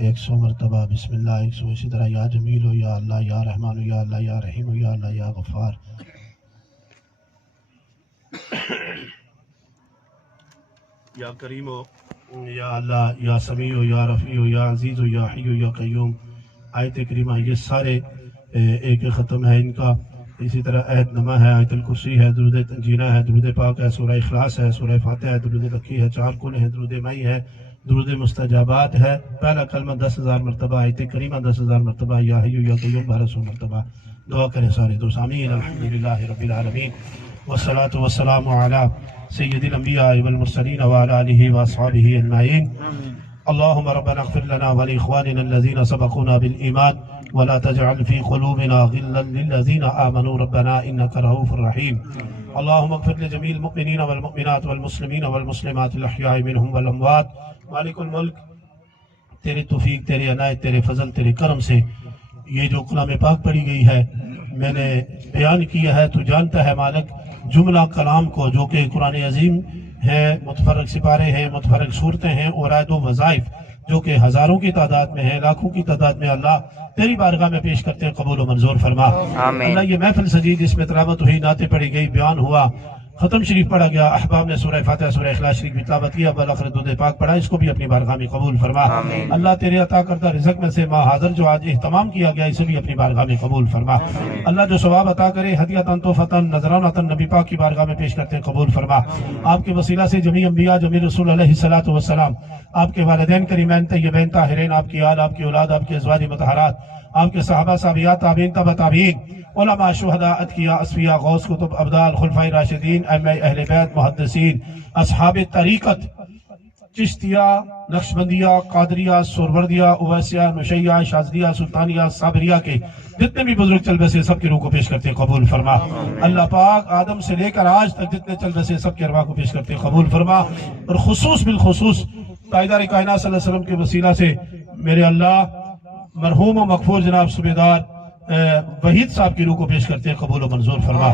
100 مرتبہ، بسم اللہ 100، اسی طرح یا جمیل ہو، یا اللہ، یا رحمان ہو، یا اللہ، یا رحیم ہو، یا اللہ، یا غفار، یا کریم ہو، یا اللہ، یا سمیع ہو، یا رفیع ہو، یا عزیز ہو، یا حی ہو، یا قیوم، آیت کریمہ یہ سارے ایک ختم ہے ان کا۔ اسی طرح عہد نما ہے، آیت الکرسی ہے، درود تنجینہ ہے، درود پاک ہے، سورہ اخلاص ہے، سورہ فاتحہ ہے، درود بکی ہے، 4 کل ہے، درود مئی ہے، درود مستجابات ہے، پہلا کلمہ 10,000 مرتبہ، آیت کریمہ 10,000 مرتبہ، یا حی یا قیوم 1200 مرتبہ۔ دعا کریں سارے دوست، آمین۔ الحمدللہ رب العالمین والصلاة والسلام علی سید الانبیاء والمرسلین وعلی آلہ واصحابہ اجمعین۔ اللهم ربنا اغفر لنا ولإخواننا الذين سبقونا بالإيمان ولا تجعل في قلوبنا غلا للذين آمنوا ربنا إنك رؤوف رحيم. اللهم اغفر لجميع المؤمنين والمؤمنات والمسلمين والمسلمات الأحياء منهم والأموات. مالک الملک، تیرے توفیق، تیرے عنایت، تیرے فضل، تیرے کرم سے یہ جو کلام پاک پڑھی گئی ہے میں نے بیان کیا ہے، تو جانتا ہے مالک جملہ کلام کو جو کہ قرآن عظیم ہے، متفرق سپارے ہیں، متفرق صورتیں ہیں، اور عید و وظائف جو کہ ہزاروں کی تعداد میں ہیں، لاکھوں کی تعداد میں، اللہ تیری بارگاہ میں پیش کرتے ہیں، قبول و منظور فرما۔ آمین۔ اللہ یہ محفل سجید، اس میں تلاوت ہوئی، نعتیں پڑھی گئی، بیان ہوا، ختم شریف پڑھا گیا، احباب نے سورہ فاتحہ، سورہ اخلاص شریف کی تلاوت کی، بالآخر درود پاک پڑھا، اس کو بھی اپنی بارگاہ میں قبول فرما۔ آمین۔ اللہ تیرے عطا کردہ رزق میں سے ما حاضر جو آج اہتمام کیا گیا، اسے بھی اپنی بارگاہ میں قبول فرما۔ اللہ جو ثواب عطا کرے، ہدیۃً تحفۃً نذرانۃً نبی پاک کی بارگاہ میں پیش کرتے ہیں، قبول فرما۔ آپ کے وسیلہ سے جمیع انبیاء، جمیع رسول علیہ الصلوۃ والسلام، آپ کے والدین کریمین طیبین طاہرین، آپ کی آل، آپ کی اولاد، آپ کے ازواج مطہرات، آپ کے صحابہ صحابیات، تابعین تبع تابعین، علماء، شہداء، اتقیاء، اصفیاء، غوث، کتب، ابدال، خلفائے راشدین، ائمہ اہل بیت، محدثین، اصحاب طریقت، چشتیہ، نقشبندیہ، قادریہ، سہروردیہ، اویسیہ، نشیہ، شاذلیہ، سلطانیہ، صابریہ کے جتنے بھی بزرگ چل بسے سب کی روح کو پیش کرتے قبول فرما۔ اللہ پاک آدم سے لے کر آج تک جتنے چل بسے سب کی ارواح کو پیش کرتے قبول فرما، اور خصوص بالخصوص تاجدار کائنات صلی اللہ علیہ وسلم کے وسیلہ سے میرے اللہ مرحوم و مغفور جناب صوبیدار وحید صاحب کی روح کو پیش کرتے ہیں، قبول و منظور فرما۔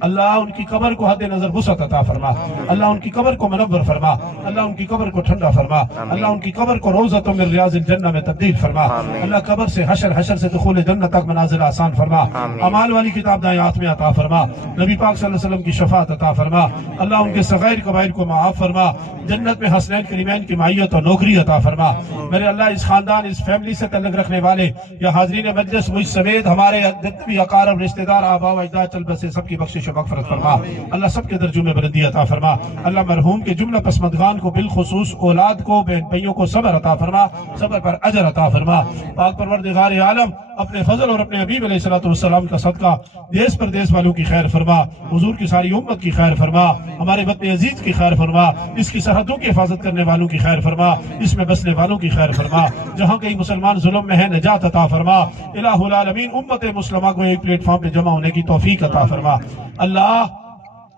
اللہ ان کی قبر کو حد نظر وسعت عطا فرما، اللہ ان کی قبر کو منور فرما، اللہ ان کی قبر کو ٹھنڈا فرما، اللہ ان کی قبر کو روضۃ من ریاض الجنہ میں تبدیل فرما، اللہ قبر سے حشر سے دخول جنت تک منازل آسان فرما، اعمال والی کتاب دائیں ہاتھ میں عطا فرما، نبی پاک صلی اللہ علیہ وسلم کی شفاعت عطا فرما، اللہ ان کے صغائر کبائر کو معاف فرما، جنت میں حسنین کریمین کی معیت اور نوکری عطا فرما۔ میرے اللہ اس خاندان، اس فیملی سے تعلق رکھنے والے یا حاضرین مجلس مجھ سمیت ہمارے جتنے بھی اقارب، رشتہ دار، آباء و اجداد چل بسے سب کی بخشش و مغفرت فرما، اللہ سب کے درجوں میں بلندی عطا فرما، اللہ مرحوم کے جملہ پسماندگان کو بالخصوص اولاد کو، بہن بھائیوں کو صبر عطا فرما، صبر پر اجر عطا فرما۔ پاک پروردگار عالم اپنے فضل اور اپنے حبیب علیہ الصلوۃ والسلام کا صدقہ دیس پردیس والوں کی خیر فرما، حضور کی ساری امت کی خیر فرما، ہمارے وطن عزیز کی خیر فرما، اس کی سرحدوں کی حفاظت کرنے والوں کی خیر فرما، اس میں بسنے والوں کی خیر فرما، جہاں کئی مسلمان ظلم میں ہیں نجات عطا فرما۔ الہ العالمین امت مسلمہ کو ایک پلیٹ فارم پہ جمع ہونے کی توفیق عطا فرما۔ اللہ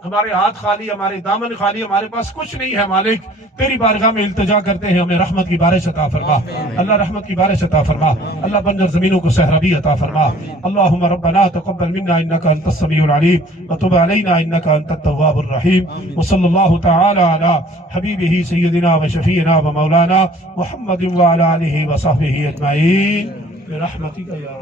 ہمارے ہاتھ خالی، ہمارے دامن خالی، ہمارے پاس کچھ نہیں ہے مالک، تیری بارگاہ میں التجا کرتے ہیں، ہمیں رحمت کی بارش عطا فرما، اللہ رحمت کی بارش عطا فرما، اللہ بنجر زمینوں کو صحرابی عطا فرما۔ اللہم ربنا تقبل منا انک انت السمیع العلیم وتب علینا انک انت التواب الرحیم، وصلی اللہ تعالی علی حبیبہ سیدنا و شفیعنا و مولانا محمد وعلی آلہ وصحبہ اجمعین برحمتک یا